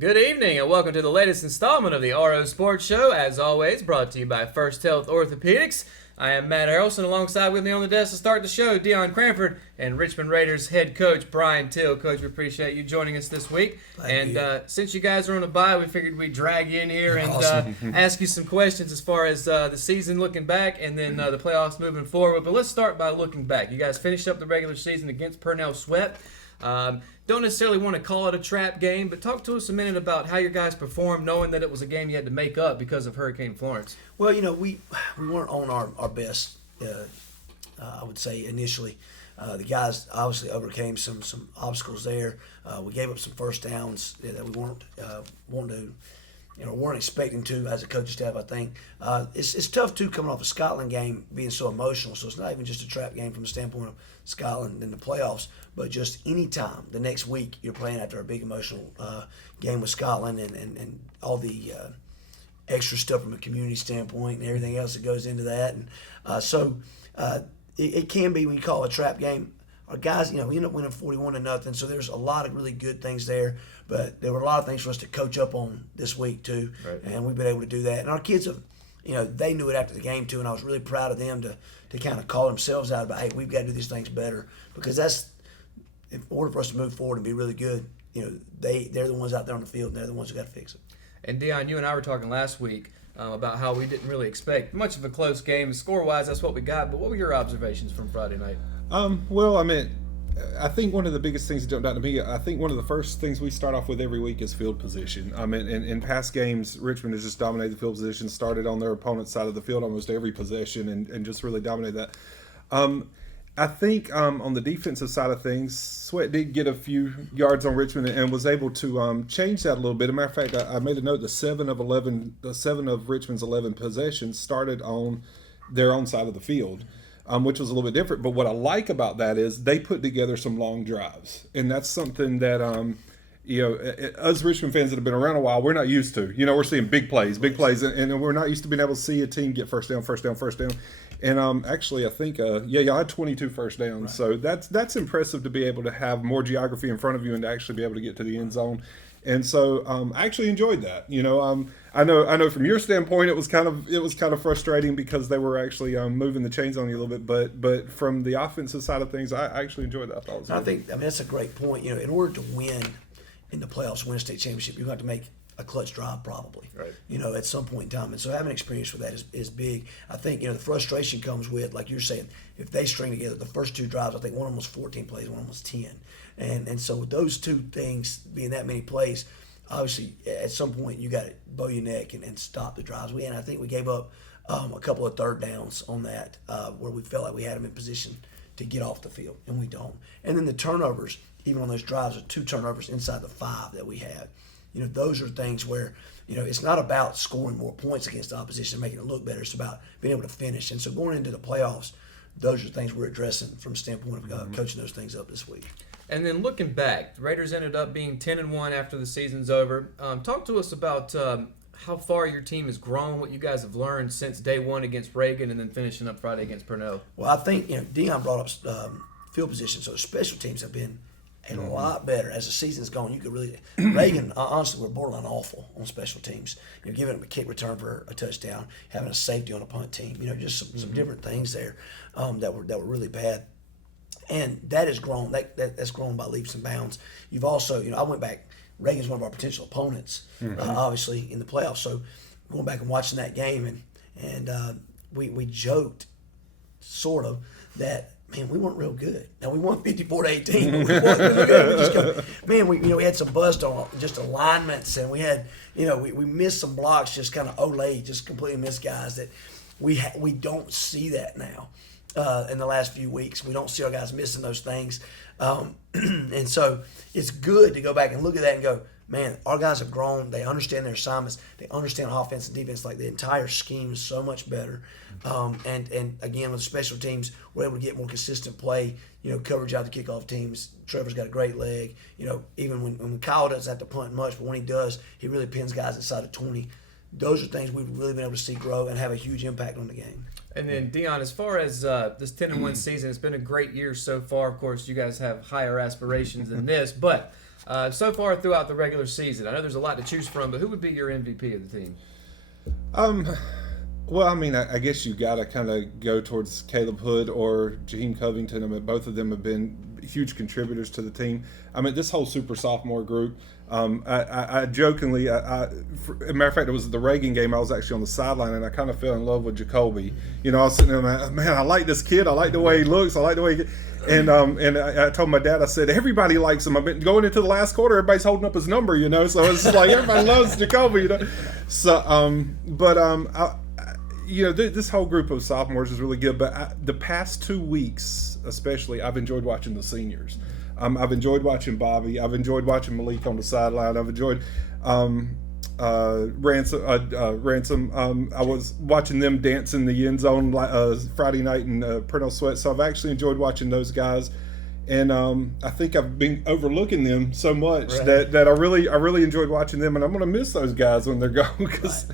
Good evening and welcome to the latest installment of the RO Sports Show. As always, brought to you by First Health Orthopedics. I am Matt Harrelson. Alongside with me on the desk to start the show, Deion Cranford and Richmond Raiders head coach Brian Till. Coach, we appreciate you joining us this week. Since you guys are on a bye, we figured we'd drag you in here and ask you some questions as far as the season looking back and then the playoffs moving forward. But let's start by looking back. You guys finished up the regular season against Purnell Swept. Don't necessarily want to call it a trap game, but talk to us a minute about how your guys performed, knowing that it was a game you had to make up because of Hurricane Florence. Well, we weren't on our best, I would say, initially. The guys obviously overcame some obstacles there. We gave up some first downs that we weren't wanting to, weren't expecting to as a coaching staff, I think. It's tough, too, coming off a Scotland game being so emotional. So it's not even just a trap game from the standpoint of Scotland in the playoffs, but just any time the next week you're playing after a big emotional game with Scotland and all the extra stuff from a community standpoint and everything else that goes into that. And so it can be when you call it a trap game. Our guys, we end up winning 41-0, so there's a lot of really good things there. But there were a lot of things for us to coach up on this week too, right. And we've been able to do that. And our kids have, they knew it after the game too, and I was really proud of them to kind of call themselves out about, hey, we've got to do these things better, because that's, in order for us to move forward and be really good, they're the ones out there on the field, and they're the ones who got to fix it. And Deion, you and I were talking last week about how we didn't really expect much of a close game. Score-wise, that's what we got. But what were your observations from Friday night? I think one of the biggest things that jumped out to me, I think one of the first things we start off with every week is field position. In past games, Richmond has just dominated the field position, started on their opponent's side of the field almost every possession and just really dominated that. I think on the defensive side of things, Sweat did get a few yards on Richmond and was able to change that a little bit. As a matter of fact, I made a note: the 7 of Richmond's 11 possessions started on their own side of the field, which was a little bit different. But what I like about that is they put together some long drives, and that's something that us Richmond fans that have been around a while, we're not used to. We're seeing big plays, and we're not used to being able to see a team get first down. And actually, I think, y'all had 22 first downs. Right. So that's impressive to be able to have more geography in front of you and to actually be able to get to the end zone. And so I actually enjoyed that. I know from your standpoint it was kind of frustrating because they were actually moving the chains on you a little bit. But from the offensive side of things, I actually enjoyed that. I think that's a great point. In order to win in the playoffs, win a state championship, you have to make a clutch drive probably, right. At some point in time. And so having experience with that is big. I think, the frustration comes with, like you're saying, if they string together the first two drives, I think one of them was 14 plays, one of them was 10. And so with those two things being that many plays, obviously at some point you got to bow your neck and stop the drives. And I think we gave up a couple of third downs on that where we felt like we had them in position to get off the field, and we don't. And then the turnovers, even on those drives, are 2 turnovers inside the 5 that we had. Those are things where, it's not about scoring more points against the opposition and making it look better. It's about being able to finish. And so going into the playoffs, those are things we're addressing from the standpoint of coaching those things up this week. And then looking back, the Raiders ended up being 10-1 after the season's over. Talk to us about how far your team has grown, what you guys have learned since day one against Reagan and then finishing up Friday against Purnell. Well, I think, Deion brought up field position, so special teams have been a lot better as the season's gone. You could really Reagan, honestly, we're borderline awful on special teams. Giving them a kick return for a touchdown, having a safety on a punt team. Just some different things there that were really bad. And that has grown. That's grown by leaps and bounds. You've also, I went back. Reagan's one of our potential opponents, obviously in the playoffs. So going back and watching that game, and we joked, sort of, that. Man, we weren't real good. Now, we won 54-18, but we weren't real good. We had some bust on just alignments, and we had, we missed some blocks, just kind of Olay, just completely missed guys that we don't see that now in the last few weeks. We don't see our guys missing those things. And so it's good to go back and look at that and go, man, our guys have grown. They understand their assignments. They understand offense and defense. Like, the entire scheme is so much better. And again, with special teams, we're able to get more consistent play, coverage out the kickoff teams. Trevor's got a great leg. Even when Kyle doesn't have to punt much, but when he does, he really pins guys inside of 20. Those are things we've really been able to see grow and have a huge impact on the game. And then Dion, as far as this 10-1 season, it's been a great year so far. Of course, you guys have higher aspirations than this, but so far throughout the regular season, I know there's a lot to choose from. But who would be your MVP of the team? Well, I mean, I guess you got to kind of go towards Caleb Hood or Jaheim Covington. I mean, both of them have been huge contributors to the team. I mean, this whole super sophomore group. I jokingly, as a matter of fact, it was the Reagan game. I was actually on the sideline, and I kind of fell in love with Jacoby. You know, I was sitting there, man, I like this kid. I like the way he looks. I like the way he. And I told my dad, I said, everybody likes him. I've been going into the last quarter, everybody's holding up his number, you know. So it's like everybody loves Jacoby, you know. So, you know, this whole group of sophomores is really good. But the past 2 weeks, especially, I've enjoyed watching the seniors. I've enjoyed watching Bobby. I've enjoyed watching Malik on the sideline. I've enjoyed Ransom. I was watching them dance in the end zone Friday night in Pernell Sweat. So I've actually enjoyed watching those guys. And I think I've been overlooking them so much that I really enjoyed watching them. And I'm going to miss those guys when they're gone because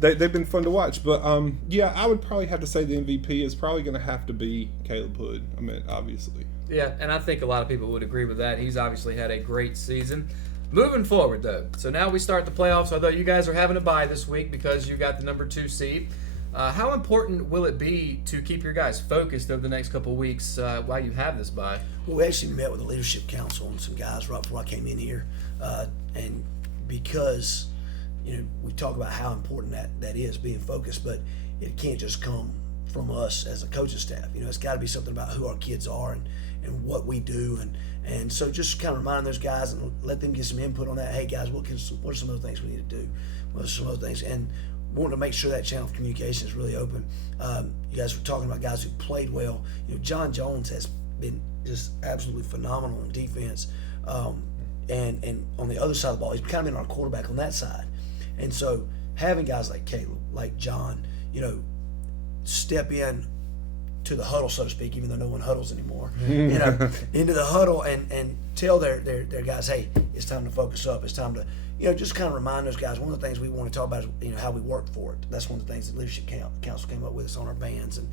they've been fun to watch. But, yeah, I would probably have to say the MVP is probably going to have to be Caleb Hood. I mean, obviously. Yeah, and I think a lot of people would agree with that. He's obviously had a great season. Moving forward, though, so now we start the playoffs, although you guys are having a bye this week because you got the number 2 seed. How important will it be to keep your guys focused over the next couple of weeks while you have this bye? Well, we actually met with the leadership council and some guys right before I came in here. And because, you know, we talk about how important that is, being focused, but it can't just come from us as a coaching staff. You know, it's got to be something about who our kids are and what we do. And so just kind of remind those guys and let them get some input on that. Hey, guys, what are some of the things we need to do? What are some of the things? And wanting to make sure that channel of communication is really open. You guys were talking about guys who played well. You know, John Jones has been just absolutely phenomenal on defense. And on the other side of the ball, he's kind of been our quarterback on that side. And so having guys like Caleb, like John, you know, step in to the huddle, so to speak, even though no one huddles anymore, you know, into the huddle and tell their guys, hey, it's time to focus up. It's time to, you know, just kind of remind those guys. One of the things we want to talk about is, you know, how we work for it. That's one of the things that Leadership Council came up with us on our bands and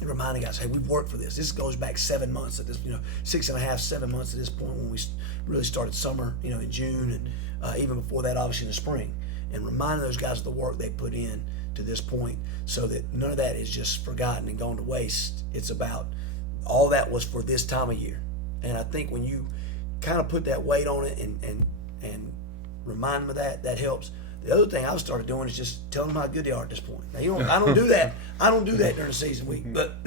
reminding guys, hey, we've worked for this. This goes back 7 months at this, you know, 6.5, 7 months at this point when we really started summer, you know, in June and even before that, obviously in the spring, and reminding those guys of the work they put in to this point so that none of that is just forgotten and gone to waste. It's about all that was for this time of year. And I think when you kind of put that weight on it and remind them of that, that helps. The other thing I've started doing is just telling them how good they are at this point. Now, I don't do that. I don't do that during the season week, but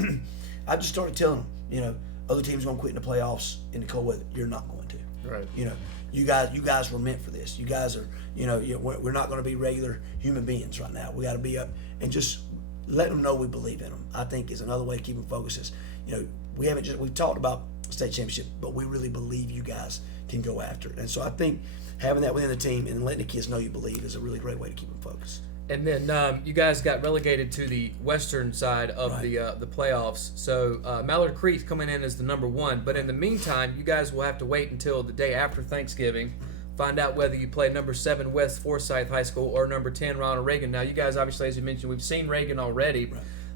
I just started telling them, you know, other teams going to quit in the playoffs in the cold weather. You're not going to. Right. You know, you guys were meant for this. You guys are, you know, we're not going to be regular human beings right now. We got to be up and just let them know we believe in them. I think is another way to keep them focused. Is, you know, we've talked about state championship, but we really believe you guys can go after it. And so I think having that within the team and letting the kids know you believe is a really great way to keep them focused. And then you guys got relegated to the western side of the playoffs. So Mallard Creek coming in as the number 1. But in the meantime, you guys will have to wait until the day after Thanksgiving, find out whether you play number 7 West Forsyth High School or number 10 Ronald Reagan. Now, you guys obviously, as you mentioned, we've seen Reagan already.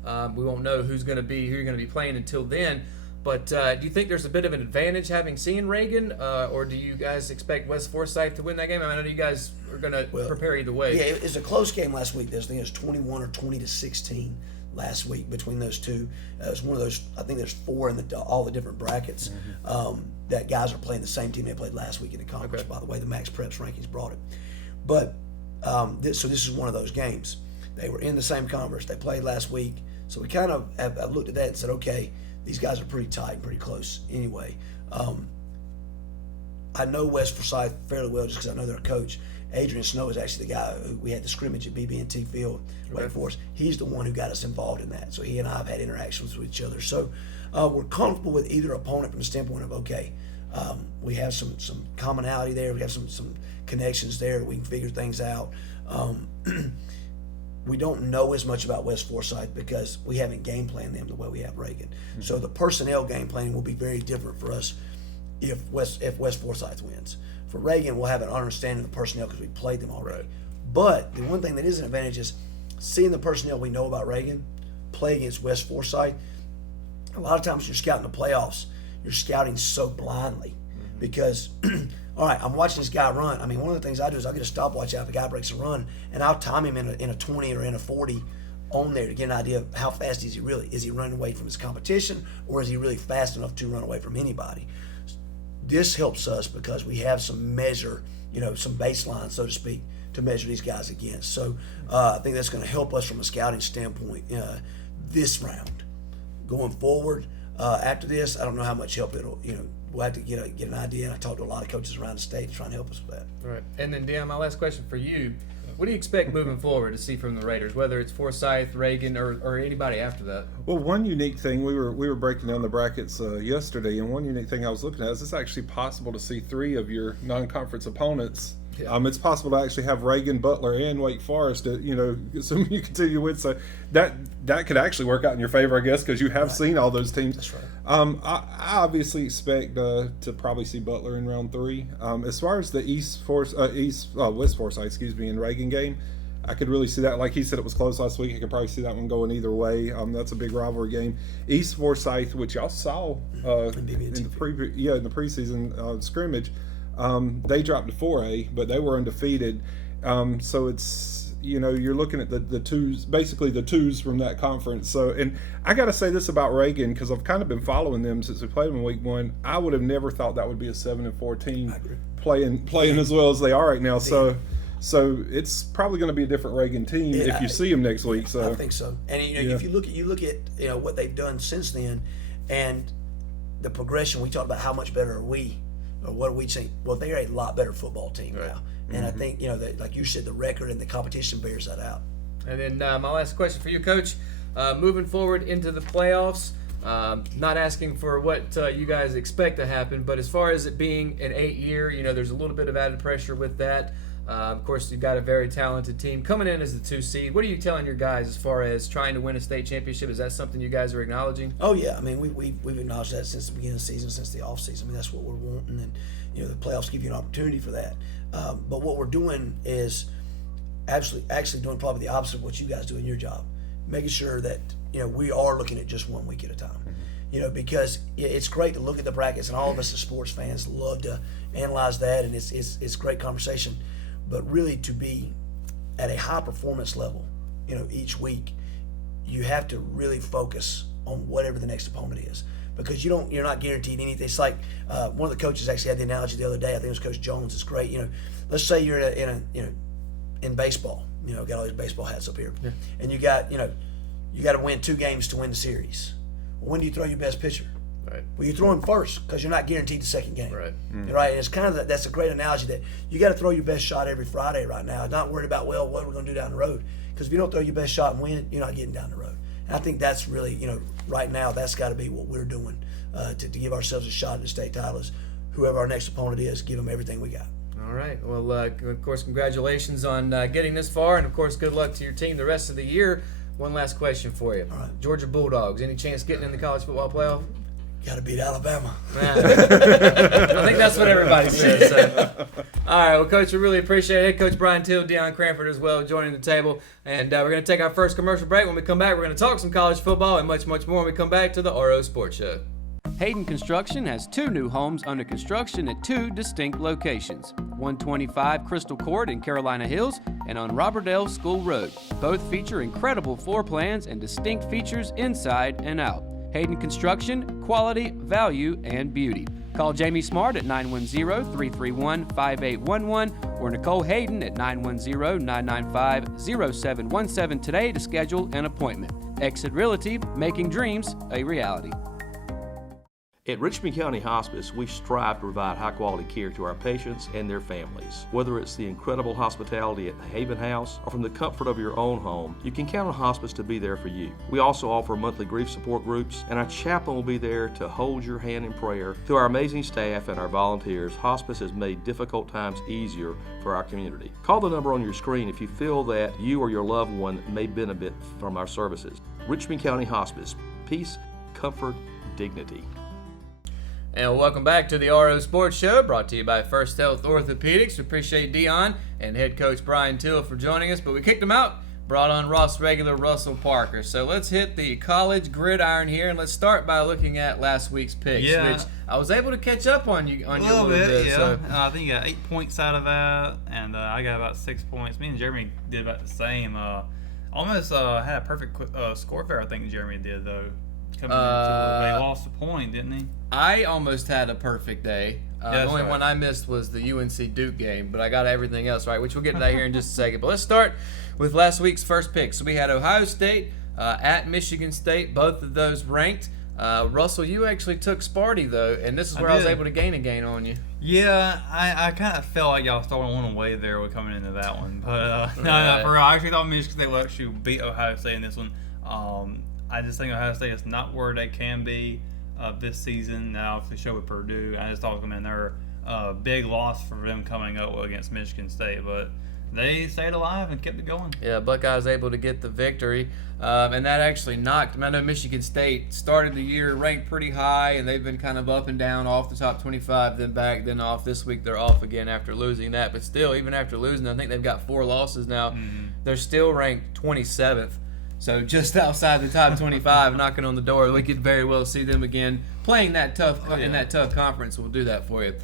Right. We won't know who you're going to be playing until then. But do you think there's a bit of an advantage having seen Reagan, or do you guys expect West Forsyth to win that game? I know you guys are going to prepare either way. Yeah, it was a close game last week. I think it was 21 or 20-16 last week between those two. It was one of those. I think there's 4 in all the different brackets that guys are playing the same team they played last week in the conference. Okay. By the way, the Max Preps rankings brought it. But this is one of those games. They were in the same conference. They played last week, so we kind of have looked at that and said, okay, these guys are pretty tight and pretty close anyway. I know West Forsyth fairly well just because I know their coach. Adrian Snow is actually the guy who we had the scrimmage at BB&T Field waiting for us. He's the one who got us involved in that. So he and I have had interactions with each other. So we're comfortable with either opponent from the standpoint of, okay, we have some commonality there. We have some connections there. We can figure things out. We don't know as much about West Forsyth because we haven't game planned them the way we have Reagan. Mm-hmm. So the personnel game planning will be very different for us if West Forsyth wins. For Reagan, we'll have an understanding of the personnel because we played them already. But the one thing that is an advantage is seeing the personnel we know about Reagan, play against West Forsyth, a lot of times you're scouting the playoffs, you're scouting so blindly because, all right, I'm watching this guy run. I mean, one of the things I do is I'll get a stopwatch out if a guy breaks a run, and I'll time him in a 20 or in a 40 on there to get an idea of how fast is he really. Is he running away from his competition, or is he really fast enough to run away from anybody? This helps us because we have some measure, some baseline, so to speak, to measure these guys against. So I think that's going to help us from a scouting standpoint this round. Going forward, after this, I don't know how much help it'll, we'll have to get an idea. And I talked to a lot of coaches around the state to try and help us with that. All right. And then, Deion, my last question for you. What do you expect moving forward to see from the Raiders, whether it's Forsyth, Reagan, or anybody after that? Well, one unique thing, we were breaking down the brackets yesterday, and one unique thing I was looking at is it's actually possible to see 3 of your non-conference opponents. Yeah. It's possible to actually have Reagan, Butler, and Wake Forest, assuming you continue to win. So that could actually work out in your favor, I guess, because you have seen all those teams. That's right. I obviously expect to probably see Butler in round 3. As far as the West Forsyth, and Reagan game, I could really see that. Like he said, it was close last week. I could probably see that one going either way. That's a big rivalry game. East Forsyth, which y'all saw in the preseason scrimmage. They dropped to 4A, but they were undefeated. So it's, you're looking at the twos, basically the twos from that conference. So, and I got to say this about Reagan, because I've kind of been following them since we played them in week 1. I would have never thought that would be a 7-4 team playing as well as they are right now. So it's probably going to be a different Reagan team if you see them next week. So I think so. And if you look at what they've done since then, and the progression, we talked about how much better are we. Or what do we think? Well, they're a lot better football team now. And I think, like you said, the record and the competition bears that out. And then my last question for you, Coach. Moving forward into the playoffs, not asking for what you guys expect to happen, but as far as it being an 8-year, there's a little bit of added pressure with that. Of course, you've got a very talented team coming in as the 2 seed. What are you telling your guys as far as trying to win a state championship? Is that something you guys are acknowledging? Oh, yeah. I mean, we've acknowledged that since the beginning of the season, since the offseason. I mean, that's what we're wanting, and, the playoffs give you an opportunity for that. But what we're doing is actually doing probably the opposite of what you guys do in your job, making sure that, we are looking at just 1 week at a time. Because it's great to look at the brackets, and all of us as sports fans love to analyze that, and it's great conversation. But really, to be at a high performance level, each week, you have to really focus on whatever the next opponent is, because you're not guaranteed anything. It's like one of the coaches actually had the analogy the other day. I think it was Coach Jones. It's great. Let's say you're in baseball. Got all these baseball hats up here, and you got to win 2 games to win the series. Well, when do you throw your best pitcher? Right. Well, you throw him first because you're not guaranteed the second game. Right. Right. And it's kind of that's a great analogy that you got to throw your best shot every Friday right now. Not worried about what we're going to do down the road, because if you don't throw your best shot and win, you're not getting down the road. And I think that's really right now that's got to be what we're doing to give ourselves a shot at the state title. Is whoever our next opponent is, give them everything we got. All right. Well, of course, congratulations on getting this far, and of course, good luck to your team the rest of the year. One last question for you. All right. Georgia Bulldogs, any chance getting in the college football playoff? Got to beat Alabama. I think that's what everybody says. So. All right, well, Coach, we really appreciate it. Head Coach Brian Till, Deion Cranford as well, joining the table. And we're going to take our first commercial break. When we come back, we're going to talk some college football and much, much more when we come back to the RO Sports Show. Hayden Construction has 2 new homes under construction at 2 distinct locations. 125 Crystal Court in Carolina Hills and on Robberdale School Road. Both feature incredible floor plans and distinct features inside and out. Hayden Construction, quality, value, and beauty. Call Jamie Smart at 910-331-5811 or Nicole Hayden at 910-995-0717 today to schedule an appointment. Exit Realty, making dreams a reality. At Richmond County Hospice, we strive to provide high-quality care to our patients and their families. Whether it's the incredible hospitality at the Haven House or from the comfort of your own home, you can count on Hospice to be there for you. We also offer monthly grief support groups, and our chaplain will be there to hold your hand in prayer. Through our amazing staff and our volunteers, Hospice has made difficult times easier for our community. Call the number on your screen if you feel that you or your loved one may benefit from our services. Richmond County Hospice. Peace, comfort, dignity. And welcome back to the RO Sports Show, brought to you by First Health Orthopedics. We appreciate Deion and head coach Brian Till for joining us, but we kicked them out brought on Ross regular Russell Parker. So let's hit the college gridiron here, and let's start by looking at last week's picks, which I was able to catch up on you on a your little bit. Yeah, So. I think you got 8 points out of that, and I got about 6 points. Me and Jeremy did about the same. Almost had a perfect score fair. I think Jeremy did though. Coming into they lost a point, didn't he? I almost had a perfect day. The That's only right. one I missed was the UNC Duke game, but I got everything else right, which we'll get to that here in just a second. But let's start with last week's first pick. So we had Ohio State at Michigan State, both of those ranked. Russell, you actually took Sparty, though, and this is where I was did. able to gain on you. Yeah, I kind of felt like y'all started one away there with coming into that one, but no, for real, I actually thought Michigan State would actually beat Ohio State in this one. I just think Ohio State is not where they can be this season. Now, if they show with Purdue, I just thought them in there a big loss for them coming up against Michigan State, but they stayed alive and kept it going. Yeah, Buckeyes able to get the victory, and that actually knocked them. I know Michigan State started the year ranked pretty high, and they've been kind of up and down, off the top 25, then back, then off. This week they're off again after losing that, but still, even after losing, I think they've got 4 losses now. They're still ranked 27th. So just outside the top 25, knocking on the door. We could very well see them again playing that tough in that tough conference. We'll do that for you.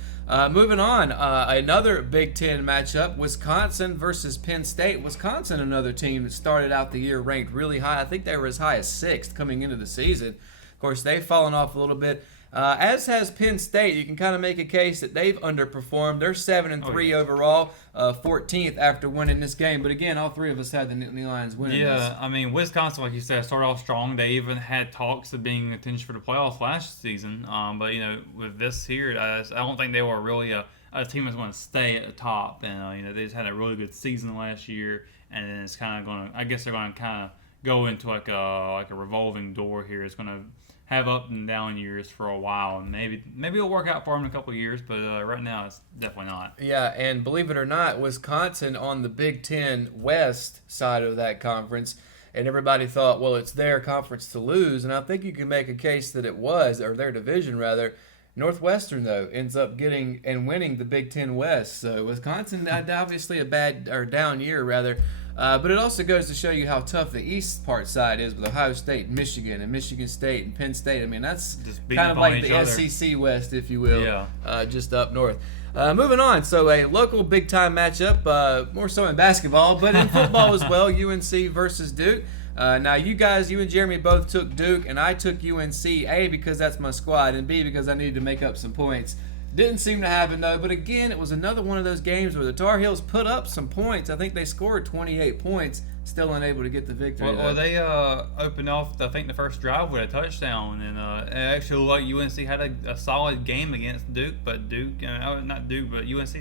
Moving on, another Big Ten matchup: Wisconsin versus Penn State. Wisconsin, another team that started out the year ranked really high. I think they were as high as 6th coming into the season. Of course, they've fallen off a little bit. As has Penn State. You can kind of make a case that they've underperformed. They're 7-3 overall, 14th after winning this game. But again, all three of us had the Nittany Lions winning this. Yeah, I mean, Wisconsin, like you said, started off strong. They even had talks of being attention for the playoffs last season. But, with this here, I don't think they were really a team that's going to stay at the top. And, they just had a really good season last year. And then it's kind of going to, I guess they're going to kind of go into like a revolving door here. It's going to have up and down years for a while, and maybe it'll work out for them in a couple of years, but right now it's definitely not. Yeah, and believe it or not, Wisconsin on the Big Ten West side of that conference, and everybody thought, well, it's their conference to lose, and I think you can make a case that it was, or their division rather. Northwestern, though, ends up getting and winning the Big Ten West. So Wisconsin had obviously a bad or down year rather. But it also goes to show you how tough the East part side is with Ohio State, and Michigan State, and Penn State. I mean, that's kind of like the SEC West, if you will, just up north. Moving on, so a local big-time matchup, more so in basketball, but in football as well, UNC versus Duke. Now, you and Jeremy both took Duke, and I took UNC, A, because that's my squad, and B, because I needed to make up some points. Didn't seem to happen, though, but again, it was another one of those games where the Tar Heels put up some points. I think they scored 28 points, still unable to get the victory. Well, they opened off, I think, the first drive with a touchdown, and it actually looked like UNC had a solid game against Duke, but UNC,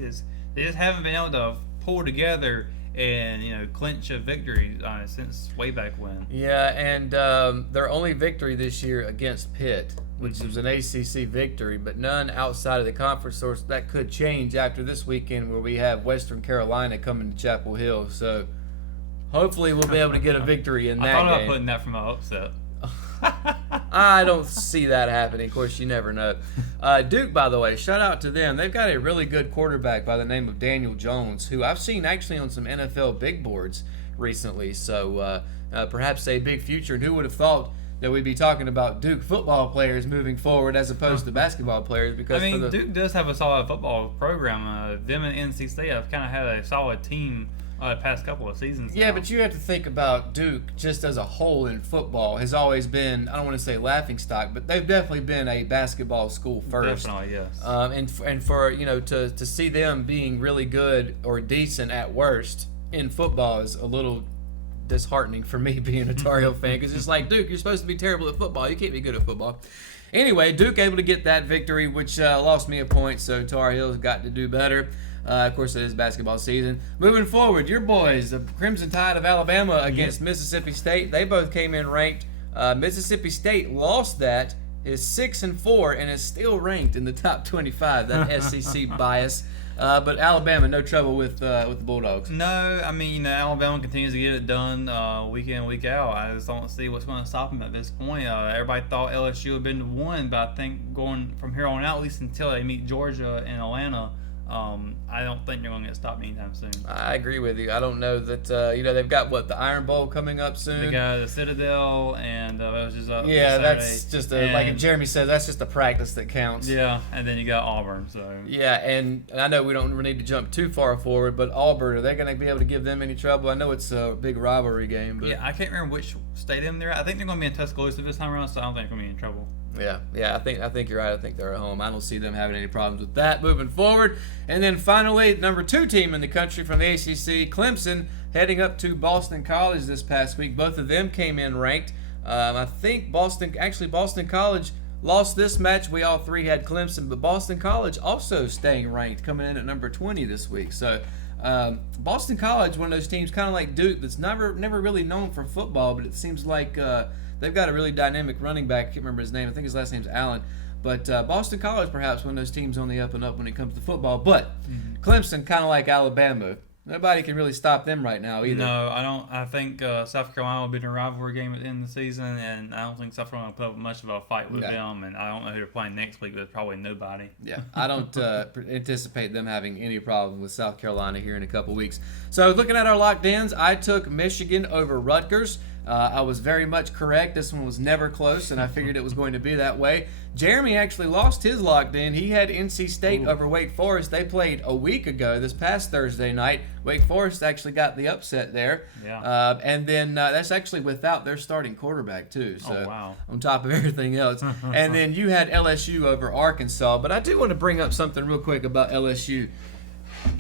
they just haven't been able to pull together and clinch a victory since way back when. Yeah, and their only victory this year against Pitt, which was an ACC victory, but none outside of the conference source. That could change after this weekend where we have Western Carolina coming to Chapel Hill. So hopefully we'll be able to get a victory in that game. I thought about putting that for my upset. I don't see that happening. Of course, you never know. Duke, by the way, shout out to them. They've got a really good quarterback by the name of Daniel Jones, who I've seen actually on some NFL big boards recently. So perhaps a big future. And who would have thought that we'd be talking about Duke football players moving forward as opposed to basketball players? Because Duke does have a solid football program. Them and NC State have kind of had a solid team the past couple of seasons. Yeah, now. but you have to think about Duke just as a whole in football has always been, I don't want to say laughing stock, but they've definitely been a basketball school first. Definitely, yes. And for to see them being really good or decent at worst in football is a little disheartening for me being a Tar Heel fan, because it's like, Duke, you're supposed to be terrible at football. You can't be good at football. Anyway, Duke able to get that victory, which lost me a point, so Tar Heels got to do better. Of course, it is basketball season. Moving forward, your boys, the Crimson Tide of Alabama against Mississippi State. They both came in ranked. Mississippi State lost that, is 6-4, and is still ranked in the top 25. That SEC bias. But Alabama, no trouble with the Bulldogs. No, Alabama continues to get it done week in, week out. I just don't see what's going to stop them at this point. Everybody thought LSU had been the one, but I think going from here on out, at least until they meet Georgia and Atlanta, I don't think they're going to get stopped anytime soon. I agree with you. I don't know that they've got the Iron Bowl coming up soon. They got the Citadel, and that was just yeah, Saturday. that's just like Jeremy said, that's just a practice that counts. Yeah, and then you got Auburn. So yeah, and I know we don't need to jump too far forward, but Auburn, are they going to be able to give them any trouble? I know it's a big rivalry game, but yeah, I can't remember which stadium they're at. I think they're going to be in Tuscaloosa this time around, so I don't think they're going to be in trouble. Yeah, I think you're right. I think they're at home. I don't see them having any problems with that moving forward. And then finally, number 2 team in the country from the ACC, Clemson, heading up to Boston College this past week. Both of them came in ranked. I think Boston College lost this match. We all three had Clemson, but Boston College also staying ranked, coming in at number 20 this week. So Boston College, one of those teams kind of like Duke that's never really known for football, but it seems like they've got a really dynamic running back. I can't remember his name. I think his last name's Allen. But Boston College, perhaps one of those teams on the up and up when it comes to football. But Clemson, kind of like Alabama. Nobody can really stop them right now either. No, I don't. I think South Carolina will be in a rivalry game at the end of the season, and I don't think South Carolina will put up much of a fight with them. And I don't know who they're playing next week, but probably nobody. Yeah, I don't anticipate them having any problem with South Carolina here in a couple weeks. So looking at our locked-ins, I took Michigan over Rutgers. I was very much correct. This one was never close, and I figured it was going to be that way. Jeremy actually lost his locked in. He had NC State over Wake Forest. They played a week ago, this past Thursday night. Wake Forest actually got the upset there. Yeah. And then that's actually without their starting quarterback, too. So wow. On top of everything else. And then you had LSU over Arkansas. But I do want to bring up something real quick about LSU.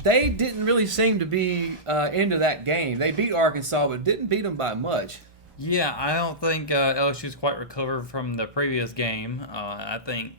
They didn't really seem to be into that game. They beat Arkansas, but didn't beat them by much. Yeah, I don't think LSU's quite recovered from the previous game. I think,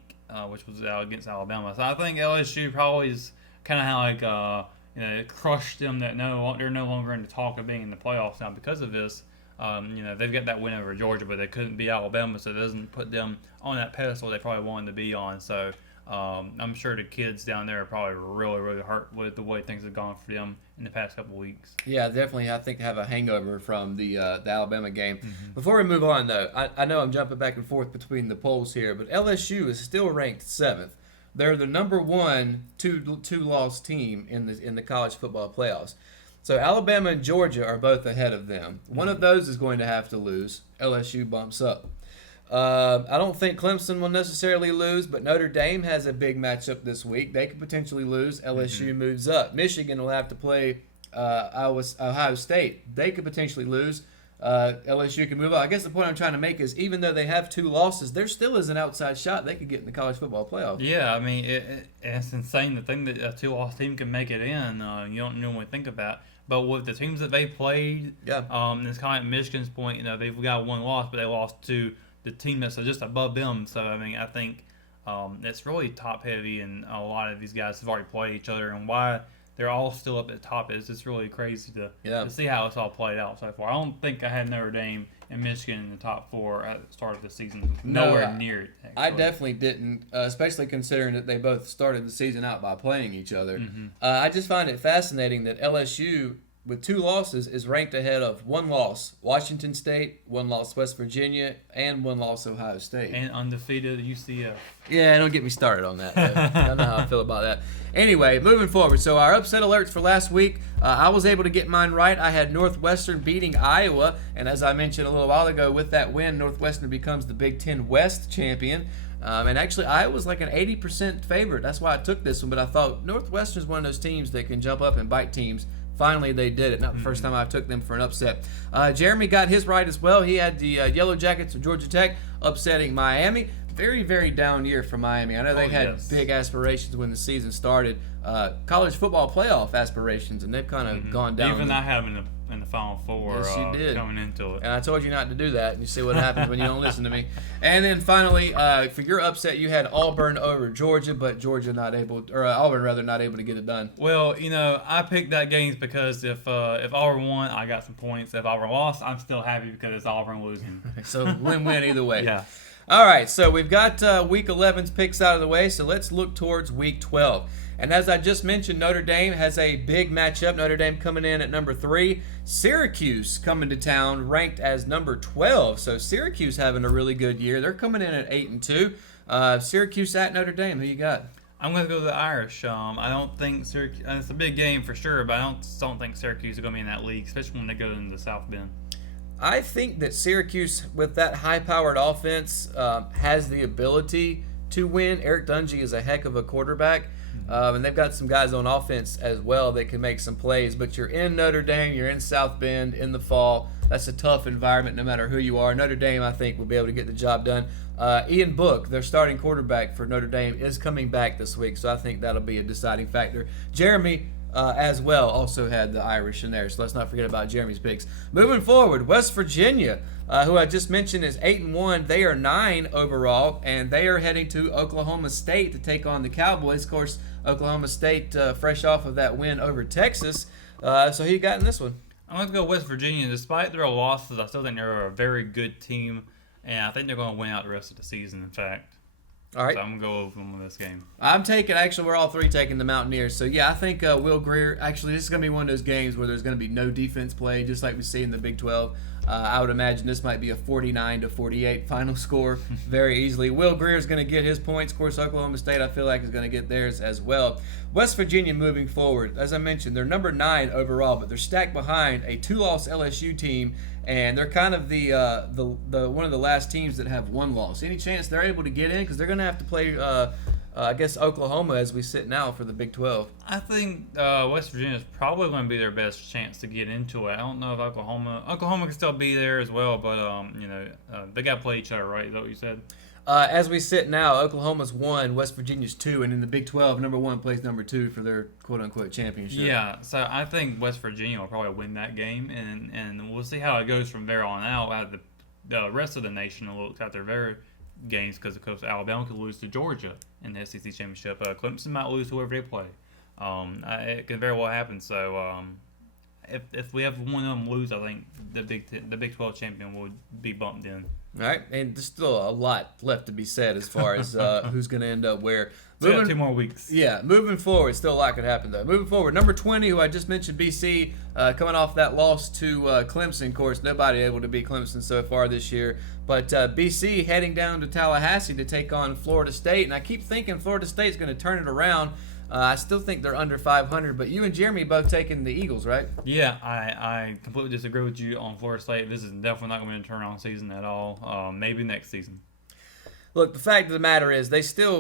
which was against Alabama. So I think LSU probably is kind of like crushed them. That they're no longer in the talk of being in the playoffs now because of this. They've got that win over Georgia, but they couldn't beat Alabama, so it doesn't put them on that pedestal they probably wanted to be on. So I'm sure the kids down there are probably really, really hurt with the way things have gone for them in the past couple of weeks. Yeah, definitely. I think have a hangover from the Alabama game. Mm-hmm. Before we move on, though, I know I'm jumping back and forth between the polls here, but LSU is still ranked 7th. They're the number 1 two-loss team in the college football playoffs. So Alabama and Georgia are both ahead of them. One of those is going to have to lose. LSU bumps up. I don't think Clemson will necessarily lose, but Notre Dame has a big matchup this week. They could potentially lose. LSU moves up. Michigan will have to play Ohio State. They could potentially lose. LSU can move up. I guess the point I'm trying to make is even though they have 2 losses, there still is an outside shot they could get in the college football playoff. Yeah, I mean, it's insane the thing that a 2-loss team can make it in. You don't normally think about. But with the teams that they played, it's kind of like Michigan's point. They've got 1 loss, but they lost to the team that's just above them. So, I mean, I think it's really top-heavy, and a lot of these guys have already played each other. And why they're all still up at the top is just really crazy to see how it's all played out so far. I don't think I had Notre Dame and Michigan in the top 4 at the start of the season. Nowhere near it, actually. I definitely didn't, especially considering that they both started the season out by playing each other. Mm-hmm. I just find it fascinating that LSU, with 2 losses, is ranked ahead of 1 loss Washington State, 1 loss West Virginia, and 1 loss Ohio State. And undefeated UCF. Yeah, don't get me started on that. I don't know how I feel about that. Anyway, moving forward. So our upset alerts for last week, I was able to get mine right. I had Northwestern beating Iowa, and as I mentioned a little while ago, with that win, Northwestern becomes the Big Ten West champion. And actually, Iowa's like an 80% favorite. That's why I took this one, but I thought Northwestern's one of those teams that can jump up and bite teams. Finally, they did it. Not the first time I took them for an upset. Jeremy got his right as well. He had the Yellow Jackets of Georgia Tech upsetting Miami. Very, very down year for Miami. I know they had big aspirations when the season started. College football playoff aspirations, and they've kind of gone down. Even I have them in the Final Four. Yes, you did. Coming into it. And I told you not to do that, and you see what happens when you don't listen to me. And then finally, for your upset, you had Auburn over Georgia, but Auburn not able to get it done. Well, I picked that game because if Auburn won, I got some points. If Auburn lost, I'm still happy because it's Auburn losing. So win-win either way. Yeah. All right, so we've got Week 11's picks out of the way, so let's look towards Week 12. And as I just mentioned, Notre Dame has a big matchup. Notre Dame coming in at number 3. Syracuse coming to town ranked as number 12. So Syracuse having a really good year. They're coming in at 8-2. Syracuse at Notre Dame. Who you got? I'm going to go to the Irish. I don't think Syracuse. It's a big game for sure, but I don't think Syracuse is going to be in that league, especially when they go into the South Bend. I think that Syracuse, with that high-powered offense, has the ability to win. Eric Dungey is a heck of a quarterback, and they've got some guys on offense as well that can make some plays. But you're in Notre Dame, you're in South Bend in the fall. That's a tough environment no matter who you are. Notre Dame, I think, will be able to get the job done. Ian Book, their starting quarterback for Notre Dame, is coming back this week, so I think that'll be a deciding factor. Jeremy, as well, also had the Irish in there, so let's not forget about Jeremy's picks. Moving forward, West Virginia, who I just mentioned is 8-1. They are 9 overall, and they are heading to Oklahoma State to take on the Cowboys. Of course, Oklahoma State fresh off of that win over Texas. So who you got in this one? I'm going to go West Virginia. Despite their losses, I still think they're a very good team, and I think they're going to win out the rest of the season, in fact. All right. So I'm going to go over them in this game. We're all three taking the Mountaineers. So, yeah, I think Will Grier, actually, this is going to be one of those games where there's going to be no defense play, just like we see in the Big 12. I would imagine this might be a 49-48 final score very easily. Will Grier is going to get his points. Of course, Oklahoma State, I feel like, is going to get theirs as well. West Virginia moving forward. As I mentioned, they're number 9 overall, but they're stacked behind a 2-loss LSU team, and they're kind of the one of the last teams that have 1 loss. Any chance they're able to get in? Because they're going to have to play, I guess, Oklahoma as we sit now for the Big 12. I think West Virginia is probably going to be their best chance to get into it. I don't know if Oklahoma can still be there as well, but they got to play each other, right? Is that what you said? As we sit now, Oklahoma's 1, West Virginia's 2, and in the Big 12, number 1 plays number 2 for their quote-unquote championship. Yeah, so I think West Virginia will probably win that game, and we'll see how it goes from there on out. Out of the rest of the nation looks at their games because, of course, Alabama could lose to Georgia in the SEC championship. Clemson might lose whoever they play. It could very well happen. So if we have one of them lose, I think the Big 12 champion will be bumped in. All right, and there's still a lot left to be said as far as who's going to end up where. So got 2 more weeks. Yeah, moving forward, still a lot could happen though. Moving forward, number 20, who I just mentioned, BC, coming off that loss to Clemson. Of course, nobody able to beat Clemson so far this year. But BC heading down to Tallahassee to take on Florida State, and I keep thinking Florida State's going to turn it around. I still think they're under 500, but you and Jeremy both taking the Eagles, right? Yeah, I completely disagree with you on Florida State. This is definitely not going to be a turnaround season at all. Maybe next season. Look, the fact of the matter is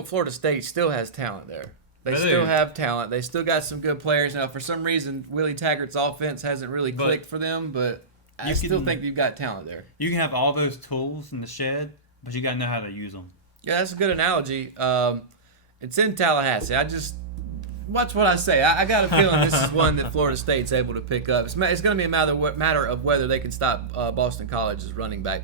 Florida State still has talent there. They still have talent. They still got some good players. Now, for some reason, Willie Taggart's offense hasn't really clicked for them, but I still think you've got talent there. You can have all those tools in the shed, but you got to know how to use them. Yeah, that's a good analogy. It's in Tallahassee. Watch what I say. I got a feeling this is one that Florida State's able to pick up. It's going to be a matter of whether they can stop Boston College's running back.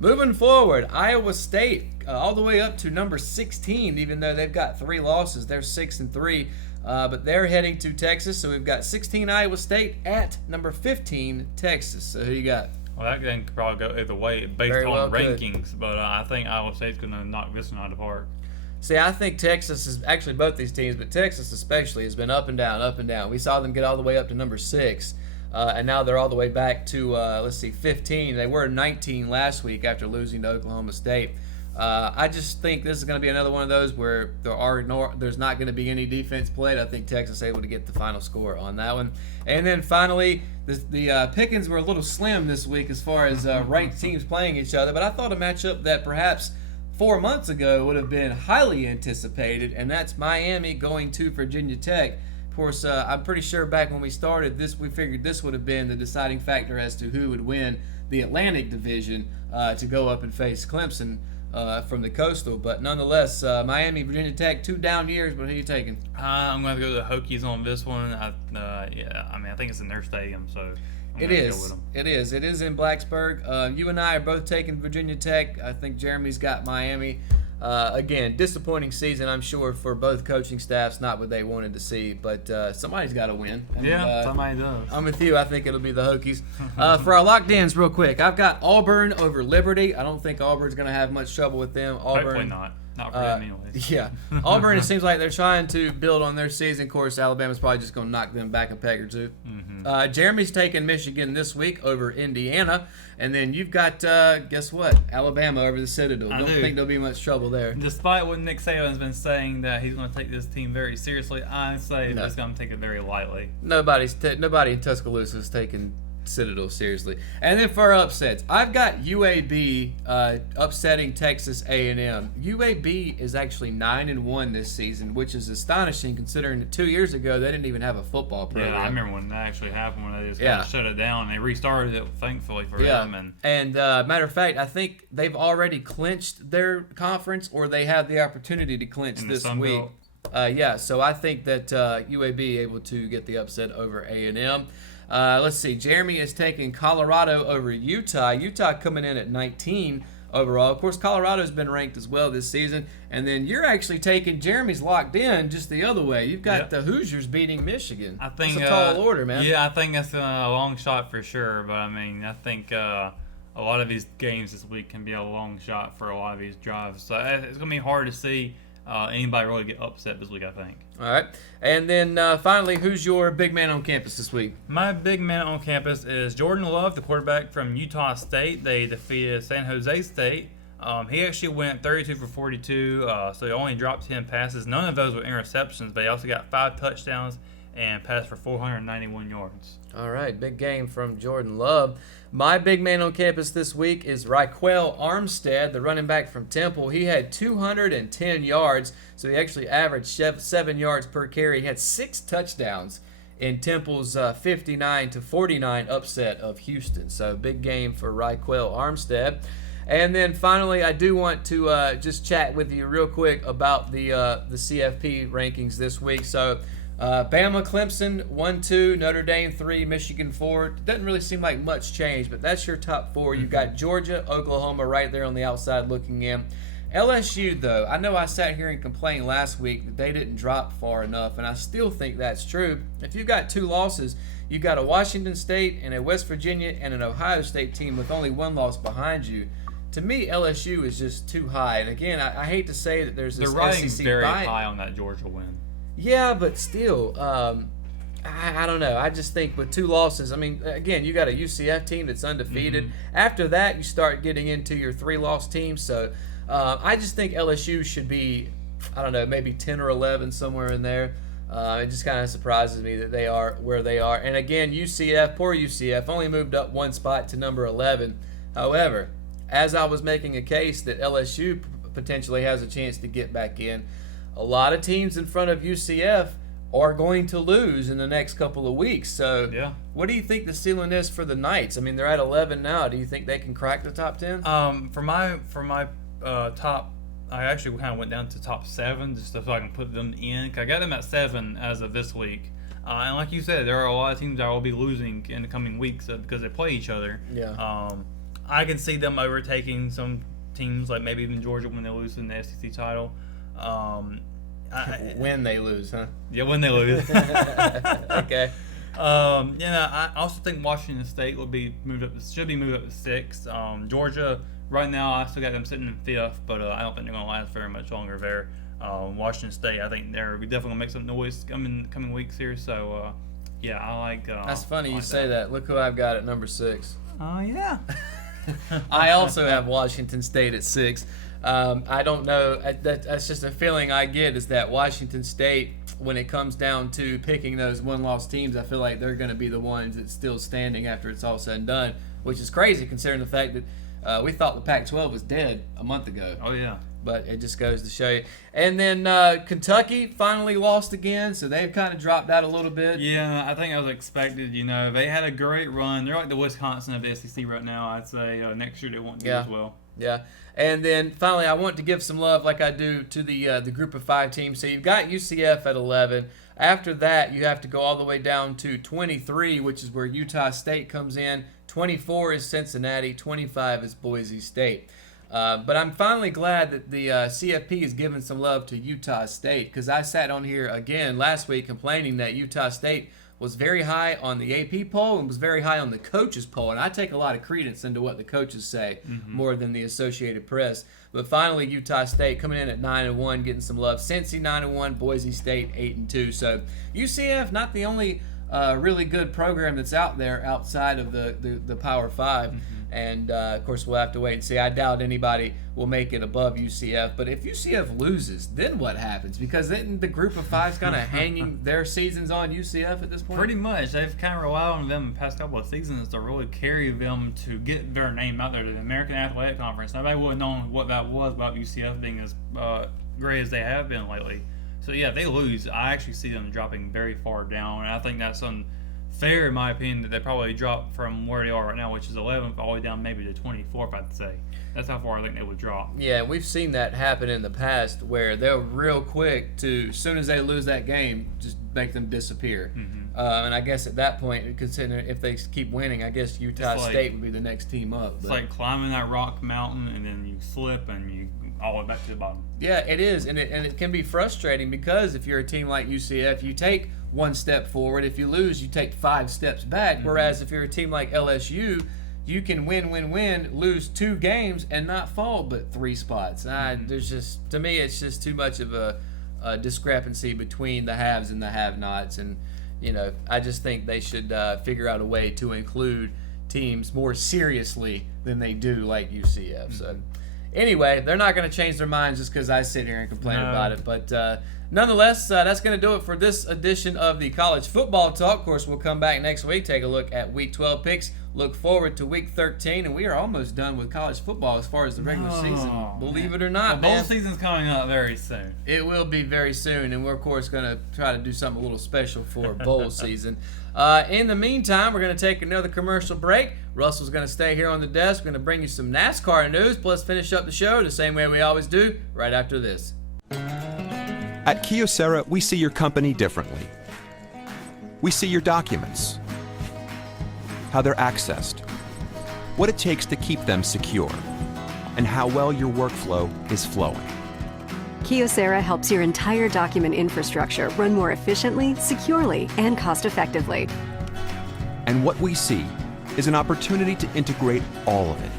Moving forward, Iowa State all the way up to number 16, even though they've got 3 losses. They're 6-3, but they're heading to Texas. So we've got 16 Iowa State at number 15 Texas. So who you got? Well, that game could probably go either way based on rankings, but I think Iowa State's going to knock this one out of the park. See, I think Texas is actually both these teams, but Texas especially has been up and down, up and down. We saw them get all the way up to number 6, and now they're all the way back to 15. They were 19 last week after losing to Oklahoma State. I just think this is going to be another one of those where there's not going to be any defense played. I think Texas is able to get the final score on that one. And then finally, the pickings were a little slim this week as far as ranked teams playing each other, but I thought a matchup that perhaps 4 months ago would have been highly anticipated, and that's Miami going to Virginia Tech. Of course, I'm pretty sure back when we started this, we figured this would have been the deciding factor as to who would win the Atlantic Division to go up and face Clemson from the Coastal. But nonetheless, Miami, Virginia Tech, 2 down years, but who are you taking? I'm going to go to the Hokies on this one. I think it's in their stadium, so It is in Blacksburg. You and I are both taking Virginia Tech. I think Jeremy's got Miami. Again, disappointing season, I'm sure, for both coaching staffs. Not what they wanted to see, but somebody's got to win. And, somebody does. I'm with you. I think it'll be the Hokies. For our locked-ins, real quick, I've got Auburn over Liberty. I don't think Auburn's going to have much trouble with them. Hopefully not. Not for them anyways. Yeah. Auburn, it seems like they're trying to build on their season. Of course, Alabama's probably just going to knock them back a peg or two. Mm-hmm. Jeremy's taking Michigan this week over Indiana. And then you've got, guess what? Alabama over the Citadel. Don't think there'll be much trouble there. Despite what Nick Saban's been saying that he's going to take this team very seriously, I say he's going to take it very lightly. Nobody in Tuscaloosa is taking Citadel seriously. And then for upsets, I've got UAB upsetting Texas A&M. UAB is actually 9-1 this season, which is astonishing considering that 2 years ago they didn't even have a football program. Yeah, I remember when that actually happened, when they just kind of shut it down. They restarted it, thankfully for them. And matter of fact, I think they've already clinched their conference, or they have the opportunity to clinch this week. So I think that UAB able to get the upset over A&M. Let's see. Jeremy is taking Colorado over Utah. Utah coming in at 19 overall. Of course, Colorado's been ranked as well this season. And then you're actually taking Jeremy's locked in just the other way. You've got the Hoosiers beating Michigan. I think that's a tall order, man. Yeah, I think that's a long shot for sure. But I mean, I think a lot of these games this week can be a long shot for a lot of these drives. So it's going to be hard to see anybody really get upset this week, I think. All right. And then finally, who's your big man on campus this week? My big man on campus is Jordan Love, the quarterback from Utah State. They defeated San Jose State. He actually went 32 for 42, so he only dropped 10 passes. None of those were interceptions, but he also got 5 touchdowns and passed for 491 yards. All right, big game from Jordan Love. My big man on campus this week is Raquel Armstead, the running back from Temple. He had 210 yards, so he actually averaged 7 yards per carry. He had 6 touchdowns in Temple's 59-49 upset of Houston. So big game for Raquel Armstead. And then finally, I do want to just chat with you real quick about the CFP rankings this week. So Bama, Clemson 1-2, Notre Dame 3, Michigan 4. Doesn't really seem like much change, but that's your top 4. You've got Georgia, Oklahoma right there on the outside looking in. LSU, though, I know I sat here and complained last week that they didn't drop far enough, and I still think that's true. If you've got 2 losses, you've got a Washington State and a West Virginia and an Ohio State team with only 1 loss behind you. To me, LSU is just too high. And again, I hate to say that there's this They're riding SEC very bite. high on that Georgia win. Yeah, but still, I don't know. I just think with 2 losses, I mean, again, you got a UCF team that's undefeated. After that, you start getting into your 3-loss teams. So I just think LSU should be, I don't know, maybe 10 or 11, somewhere in there. It just kind of surprises me that they are where they are. And again, UCF, poor UCF, only moved up 1 spot to number 11. However, as I was making a case that LSU potentially has a chance to get back in, a lot of teams in front of UCF are going to lose in the next couple of weeks. So what do you think the ceiling is for the Knights? I mean, they're at 11 now. Do you think they can crack the top 10? For my top, I actually kind of went down to top 7 just so I can put them in. I got them at 7 as of this week. And like you said, there are a lot of teams that will be losing in the coming weeks because they play each other. Yeah. I can see them overtaking some teams, like maybe even Georgia when they lose in the SEC title. When they lose, huh? Yeah, when they lose. Okay. I also think Washington State should be moved up to 6. Georgia, right now, I still got them sitting in 5th, but I don't think they're going to last very much longer there. Washington State, I think they're definitely going to make some noise coming weeks here. So, I like. That's funny you say that. Look who I've got at number 6. Oh yeah. I also have Washington State at 6. I don't know. That's just a feeling I get is that Washington State, when it comes down to picking those 1-loss teams, I feel like they're going to be the ones that's still standing after it's all said and done, which is crazy considering the fact that we thought the Pac-12 was dead a month ago. Oh, yeah. But it just goes to show you. And then Kentucky finally lost again, so they've kind of dropped out a little bit. Yeah, I think that was expected. They had a great run. They're like the Wisconsin of the SEC right now. I'd say next year they won't do as well. Yeah. And then finally, I want to give some love, like I do, to the group of 5 teams. So you've got UCF at 11. After that, you have to go all the way down to 23, which is where Utah State comes in. 24 is Cincinnati. 25 is Boise State. But I'm finally glad that the CFP is giving some love to Utah State, because I sat on here again last week complaining that Utah State was very high on the AP poll and was very high on the coaches poll. And I take a lot of credence into what the coaches say more than the Associated Press. But finally, Utah State coming in at 9-1, getting some love. Cincy 9-1, Boise State 8-2. So UCF not the only really good program that's out there outside of the Power 5. And, of course, we'll have to wait and see. I doubt anybody will make it above UCF. But if UCF loses, then what happens? Because then the group of five's kind of hanging their seasons on UCF at this point? Pretty much. They've kind of relied on them the past couple of seasons to really carry them to get their name out there to the American Athletic Conference. Nobody would have known what that was about UCF being as great as they have been lately. So, yeah, if they lose, I actually see them dropping very far down. And I think that's unfair, in my opinion, that they probably drop from where they are right now, which is 11th, all the way down maybe to 24th, I'd say. That's how far I think they would drop. Yeah, we've seen that happen in the past where they're real quick to, as soon as they lose that game, just make them disappear. And I guess at that point, considering if they keep winning, I guess Utah State would be the next team up. It's like climbing that rock mountain and then you slip and you all the way back to the bottom. Yeah, it is, and it can be frustrating because if you're a team like UCF, you take one step forward. If you lose, you take 5 steps back. Whereas if you're a team like LSU, you can win, lose 2 games and not fall but 3 spots. There's just, to me, it's just too much of a discrepancy between the haves and the have-nots, and I just think they should figure out a way to include teams more seriously than they do, like UCF. So. Anyway, they're not going to change their minds just because I sit here and complain about it. But nonetheless, that's going to do it for this edition of the College Football Talk. Of course, we'll come back next week, take a look at Week 12 picks, look forward to Week 13, and we are almost done with college football as far as the regular season. Believe it or not, bowl season's coming up very soon. It will be very soon, and we're, of course, going to try to do something a little special for bowl season. In the meantime, we're going to take another commercial break. Russell's going to stay here on the desk. We're going to bring you some NASCAR news, plus finish up the show the same way we always do, right after this. At Kyocera, we see your company differently. We see your documents, how they're accessed, what it takes to keep them secure, and how well your workflow is flowing. Kyocera helps your entire document infrastructure run more efficiently, securely, and cost-effectively. And what we see is an opportunity to integrate all of it.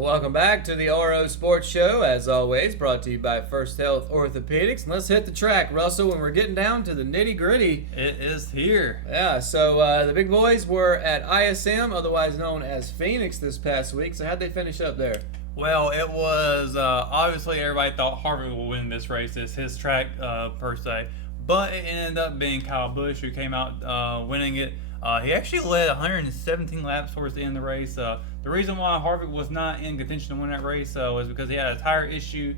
Welcome back to the RO Sports Show, as always, brought to you by First Health Orthopedics. And let's hit the track, Russell, when we're getting down to the nitty-gritty. It is here. Yeah, so the big boys were at ISM, otherwise known as Phoenix, this past week. So how'd they finish up there? Well, it was obviously everybody thought Harvick would win this race. It's his track per se, but it ended up being Kyle Busch who came out winning it. He actually led 117 laps towards the end of the race. The reason why Harvick was not in contention to win that race was because he had a tire issue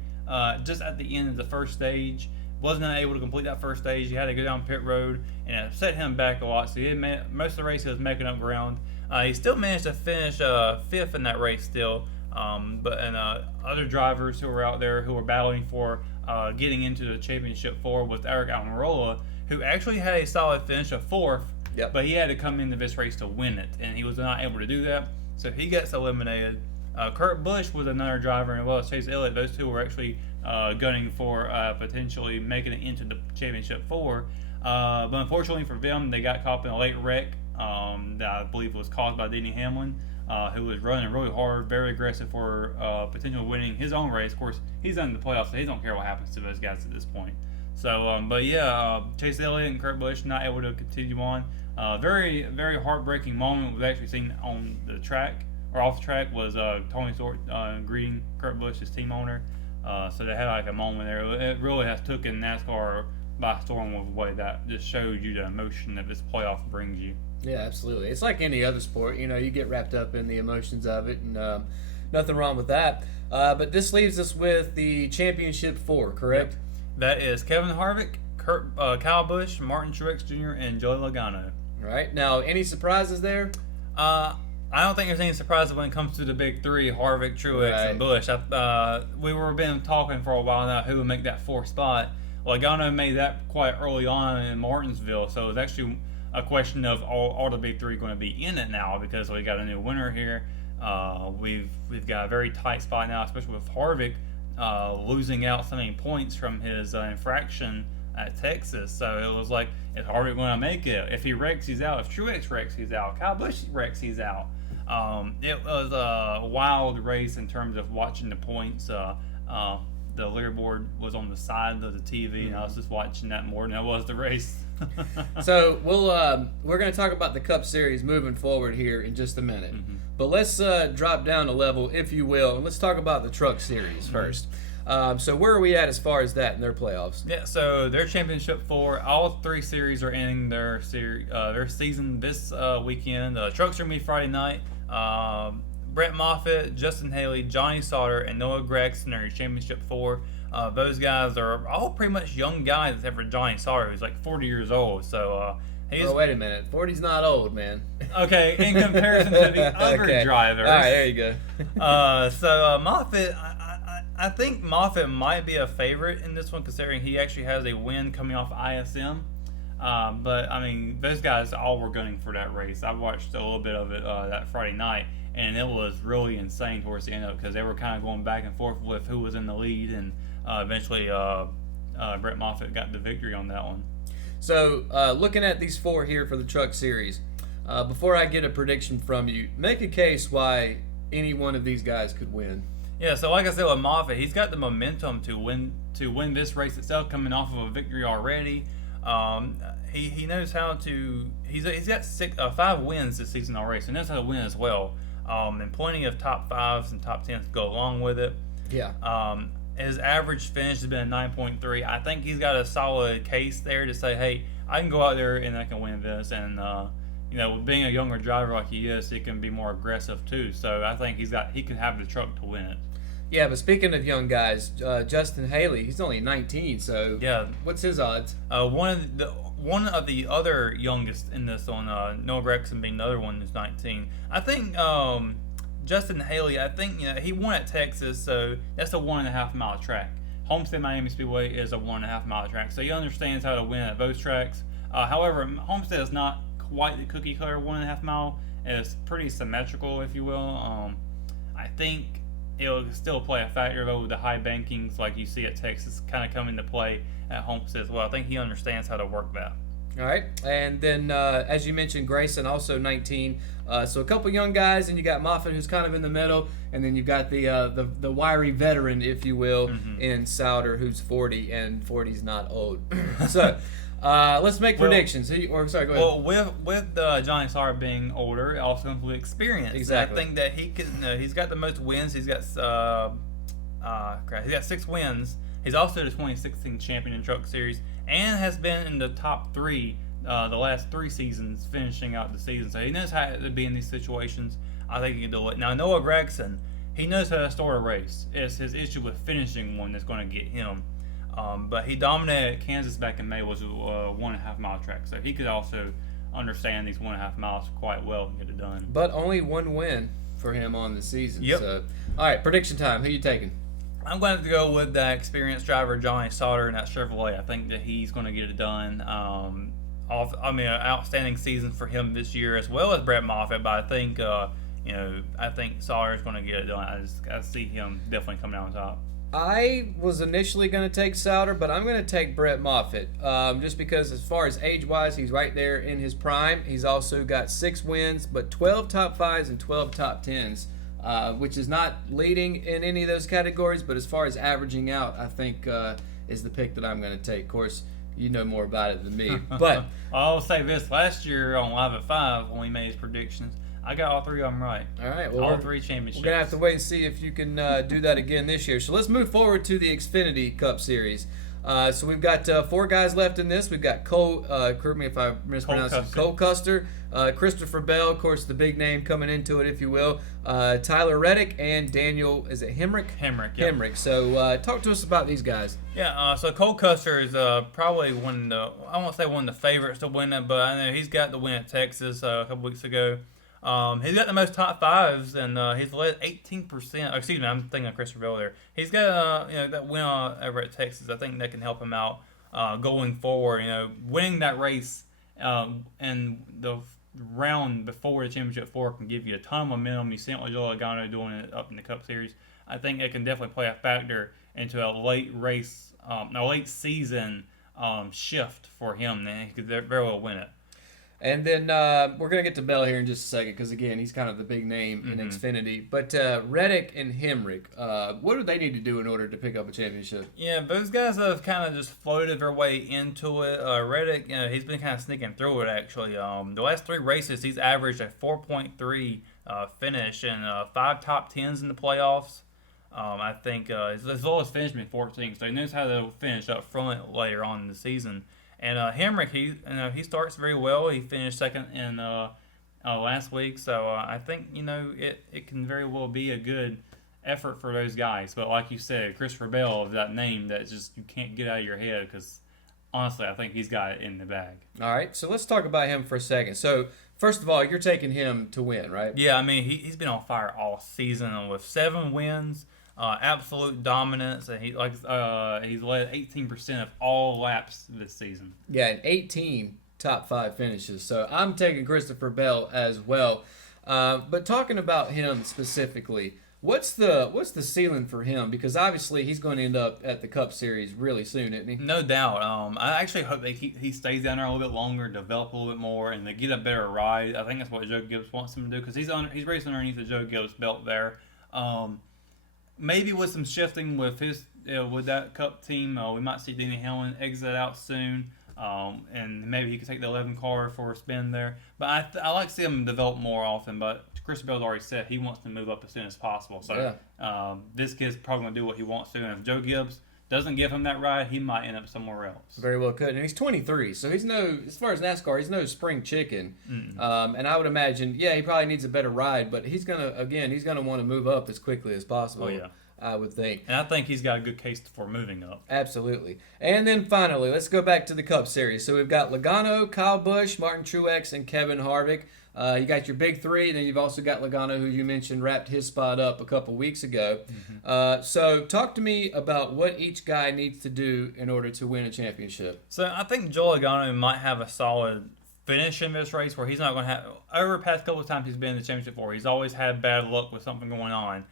just at the end of the first stage. Wasn't able to complete that first stage. He had to go down pit road, and it set him back a lot. So most of the race he was making up ground. He still managed to finish 5th in that race still. But other drivers who were out there who were battling for getting into the championship for was Eric Almirola, who actually had a solid finish of 4th. Yep. But he had to come into this race to win it, and he was not able to do that. So he gets eliminated. Kurt Busch was another driver, and well as Chase Elliott, those two were actually gunning for potentially making it into the championship 4. But unfortunately for them, they got caught in a late wreck that I believe was caused by Denny Hamlin, who was running really hard, very aggressive for potentially winning his own race. Of course, he's in the playoffs, so he don't care what happens to those guys at this point. So, but yeah, Chase Elliott and Kurt Busch not able to continue on. Very, very heartbreaking moment we've actually seen on the track, or off the track, was Tony Stewart greeting Kurt Busch, his team owner. So they had like a moment there. It really has taken NASCAR by storm with the way that just showed you the emotion that this playoff brings you. Yeah, absolutely. It's like any other sport. You know, you get wrapped up in the emotions of it. And nothing wrong with that. But this leaves us with the championship 4, correct? Yep. That is Kevin Harvick, Kyle Busch, Martin Truex Jr., and Joey Logano. All right. Now, any surprises there? I don't think there's any surprises when it comes to the big three, Harvick, Truex, and Busch. We were been talking for a while now who would make that 4th spot. Logano made that quite early on in Martinsville, so it's actually a question of all the big three going to be in it now because we got a new winner here. We've got a very tight spot now, especially with Harvick losing out so many points from his infraction at Texas. So it was like, is Harvick going to make it? If he wrecks, he's out. If Truex wrecks, he's out. Kyle Busch wrecks, he's out. It was a wild race in terms of watching the points. The leaderboard was on the side of the TV, and I was just watching that more than I was the race. So we're going to talk about the Cup Series moving forward here in just a minute. But let's drop down a level, if you will, and let's talk about the Truck Series first. So where are we at as far as that in their playoffs? Yeah, so their championship 4, all 3 series are ending their season this weekend. Trucks are going to be Friday night. Brett Moffitt, Justin Haley, Johnny Sauter, and Noah Gragson are your championship 4. Those guys are all pretty much young guys except for Johnny Sauter, who's like 40 years old. So he's... Oh, wait a minute. 40's not old, man. Okay, in comparison to the other drivers. All right, there you go. So Moffitt, I think Moffitt might be a favorite in this one considering he actually has a win coming off ISM. But, I mean, those guys all were gunning for that race. I watched a little bit of it that Friday night. And it was really insane towards the end of it because they were kind of going back and forth with who was in the lead, and eventually Brett Moffitt got the victory on that one. So looking at these 4 here for the Truck Series, before I get a prediction from you, make a case why any one of these guys could win. Yeah, so like I said with Moffitt, he's got the momentum to win this race itself, coming off of a victory already. He knows how to. He's got 5 wins this season already, so he knows how to win as well. And plenty of top 5s and top 10s to go along with it. Yeah. His average finish has been a 9.3. I think he's got a solid case there to say, hey, I can go out there and I can win this. And being a younger driver like he is, he can be more aggressive too. So I think he can have the truck to win it. Yeah, but speaking of young guys, Justin Haley, he's only 19. So yeah, what's his odds? One of the other youngest in this on Noah Gragson being the other one who's 19. I think Justin Haley, he won at Texas, so that's a 1.5 mile track. Homestead Miami Speedway is a 1.5 mile track, so he understands how to win at those tracks. However, Homestead is not quite the cookie cutter 1.5 mile. It's pretty symmetrical, if you will. I think it'll still play a factor though with the high bankings like you see at Texas kind of come into play at Homestead as well. I think he understands how to work that. All right, and then as you mentioned, Grayson also 19. So a couple young guys, and you got Moffitt who's kind of in the middle, and then you've got the wiry veteran, if you will, in Sauter who's 40, and 40's not old. So let's make predictions. Sorry, go ahead. Well, with Johnny Sauter being older, it also comes with experience. Exactly. And I think that he can. He's got the most wins. He's got 6 wins. He's also the 2016 champion in Truck Series and has been in the top 3 the last 3 seasons, finishing out the season. So he knows how to be in these situations. I think he can do it. Now, Noah Gragson, he knows how to start a race. It's his issue with finishing one that's going to get him. But he dominated Kansas back in May, was a 1.5 mile track. So he could also understand these 1.5 miles quite well and get it done. But only 1 win for him on the season. Yep. So, all right, prediction time. Who you taking? I'm going to have to go with that experienced driver, Johnny Sauter, in that Chevrolet. I think that he's going to get it done. An outstanding season for him this year, as well as Brett Moffitt. But I think, I think Sauter is going to get it done. I see him definitely coming out on top. I was initially going to take Sauter, but I'm going to take Brett Moffitt, just because as far as age-wise, he's right there in his prime. He's also got 6 wins, but 12 top 5s and 12 top 10s. Which is not leading in any of those categories, but as far as averaging out, I think is the pick that I'm going to take. Of course, you know more about it than me. But I'll say this: last year on Live at 5, when we made his predictions, I got all 3 of them right. All right, well, all 3 championships. We're gonna have to wait and see if you can do that again this year. So let's move forward to the Xfinity Cup Series. So we've got 4 guys left in this. We've got Cole. Correct me if I mispronounce it. Cole Custer, Christopher Bell, of course, the big name coming into it, if you will. Tyler Reddick and Daniel, is it Hemrick? Hemrick, yeah. Hemrick. So talk to us about these guys. Yeah, so Cole Custer is probably one of the, I won't say one of the favorites to win it, but I know he's got the win at Texas a couple weeks ago. He's got the most top fives, and he's led 18%. Excuse me, I'm thinking of Christopher Bell there. He's got that win over at Texas. I think that can help him out going forward. Winning that race and the round before the championship 4 can give you a ton of momentum. You see Joe Logano doing it up in the Cup Series. I think it can definitely play a factor into a late race, a late season shift for him. Then he could very well win it. And then we're going to get to Bell here in just a second because, again, he's kind of the big name in Xfinity. But Reddick and Hemrick, what do they need to do in order to pick up a championship? Yeah, those guys have kind of just floated their way into it. Reddick, he's been kind of sneaking through it, actually. The last 3 races, he's averaged a 4.3 finish and 5 top 10s in the playoffs. I think his lowest finish been 14, so he knows how to finish up front later on in the season. And Hemrick, he starts very well. He finished second in last week, so I think it can very well be a good effort for those guys. But like you said, Christopher Bell is that name that just you can't get out of your head because honestly, I think he's got it in the bag. All right, so let's talk about him for a second. So first of all, you're taking him to win, right? Yeah, I mean he's been on fire all season with 7 wins. Absolute dominance, and he's led 18% of all laps this season. Yeah, and 18 top 5 finishes. So I'm taking Christopher Bell as well. But talking about him specifically, what's the ceiling for him? Because obviously he's going to end up at the Cup Series really soon, isn't he? No doubt. I actually hope he stays down there a little bit longer, develop a little bit more, and they get a better ride. I think that's what Joe Gibbs wants him to do because he's racing underneath the Joe Gibbs belt there. Maybe with some shifting with with that Cup team, we might see Denny Hamlin exit out soon, and maybe he could take the 11 car for a spin there. But I like to see him develop more often. But Chris Bell's already said he wants to move up as soon as possible. So this kid's probably going to do what he wants to. And if Joe Gibbs doesn't give him that ride, he might end up somewhere else. Very well could. And he's 23, so he's as far as NASCAR, he's no spring chicken. And I would imagine, he probably needs a better ride, but he's going to want to move up as quickly as possible. Oh, yeah. I would think. And I think he's got a good case for moving up. Absolutely. And then finally, let's go back to the Cup Series. So we've got Logano, Kyle Busch, Martin Truex, and Kevin Harvick. You got your big 3, and then you've also got Logano, who you mentioned wrapped his spot up a couple weeks ago. So talk to me about what each guy needs to do in order to win a championship. So I think Joe Logano might have a solid finish in this race where he's not going to have, over the past couple of times he's been in the championship 4, he's always had bad luck with something going on.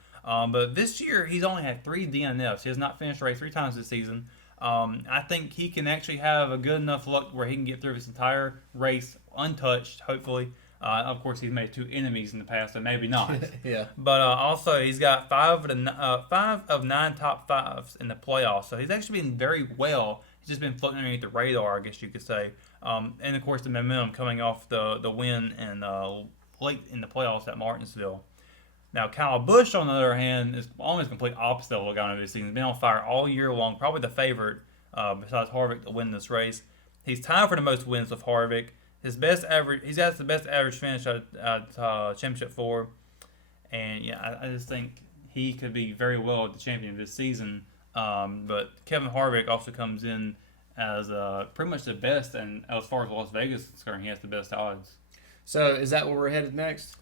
But this year, he's only had 3 DNFs. He has not finished a race 3 times this season. I think he can actually have a good enough luck where he can get through his entire race untouched, hopefully. Of course, he's made 2 enemies in the past, so maybe not. Yeah. But also, he's got 5 of 9 top 5s in the playoffs. So he's actually been very well. He's just been floating underneath the radar, I guess you could say. And, of course, the momentum coming off the win and late in the playoffs at Martinsville. Now, Kyle Busch, on the other hand, is almost complete opposite of Logano this season. He's been on fire all year long, probably the favorite besides Harvick to win this race. He's tied for the most wins with Harvick. He's got the best average finish at Championship 4. And, I just think he could be very well the champion this season. But Kevin Harvick also comes in as pretty much the best, and as far as Las Vegas is concerned, he has the best odds. So is that where we're headed next?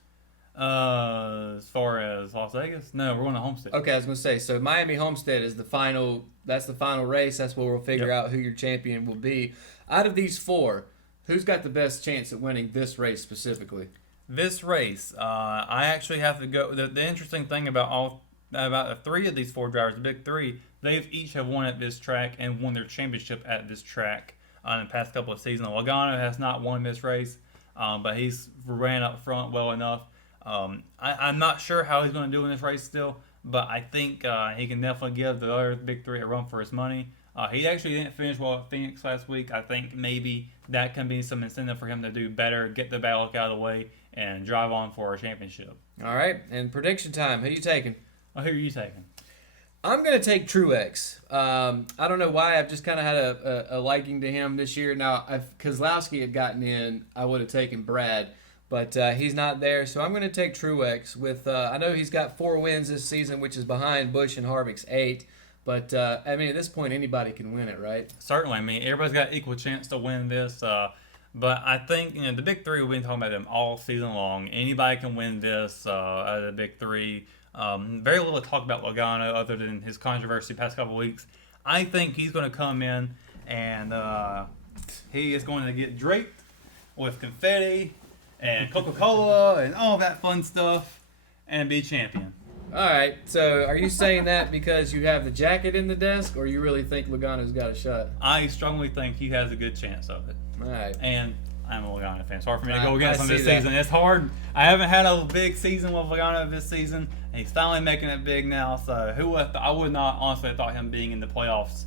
As far as Las Vegas? No, we're going to Homestead. Okay, I was going to say, so Miami Homestead is the final race. That's where we'll figure out who your champion will be. Out of these 4, who's got the best chance at winning this race specifically? This race, I actually have to go. The interesting thing about 3 of these 4 drivers, the big 3, they've each have won at this track and won their championship at this track in the past couple of seasons. Logano has not won this race, but he's ran up front well enough. I'm not sure how he's going to do in this race still, but I think he can definitely give the other big 3 a run for his money. He actually didn't finish well at Phoenix last week. I think maybe that can be some incentive for him to do better, get the bad luck out of the way, and drive on for a championship. All right, and prediction time. Who are you taking? Who are you taking? I'm going to take Truex. I don't know why. I've just kind of had a liking to him this year. Now, if Keselowski had gotten in, I would have taken Brad. but he's not there. So I'm going to take Truex with. I know he's got 4 wins this season, which is behind Busch and Harvick's 8. But I mean, at this point, anybody can win it, right? Certainly. I mean, everybody's got equal chance to win this. But I think the big three, we've been talking about them all season long. Anybody can win this out of the big three. Very little talk about Logano other than his controversy the past couple of weeks. I think he's going to come in and he is going to get draped with confetti and Coca-Cola and all that fun stuff and be champion. All right. So are you saying that because you have the jacket in the desk, or you really think Logano's got a shot? I strongly think he has a good chance of it. All right. And I'm a Logano fan. It's hard for me to go I against him see this that. season. It's hard. I haven't had a big season with Logano this season, and he's finally making it big now. So I would not honestly have thought him being in the playoffs.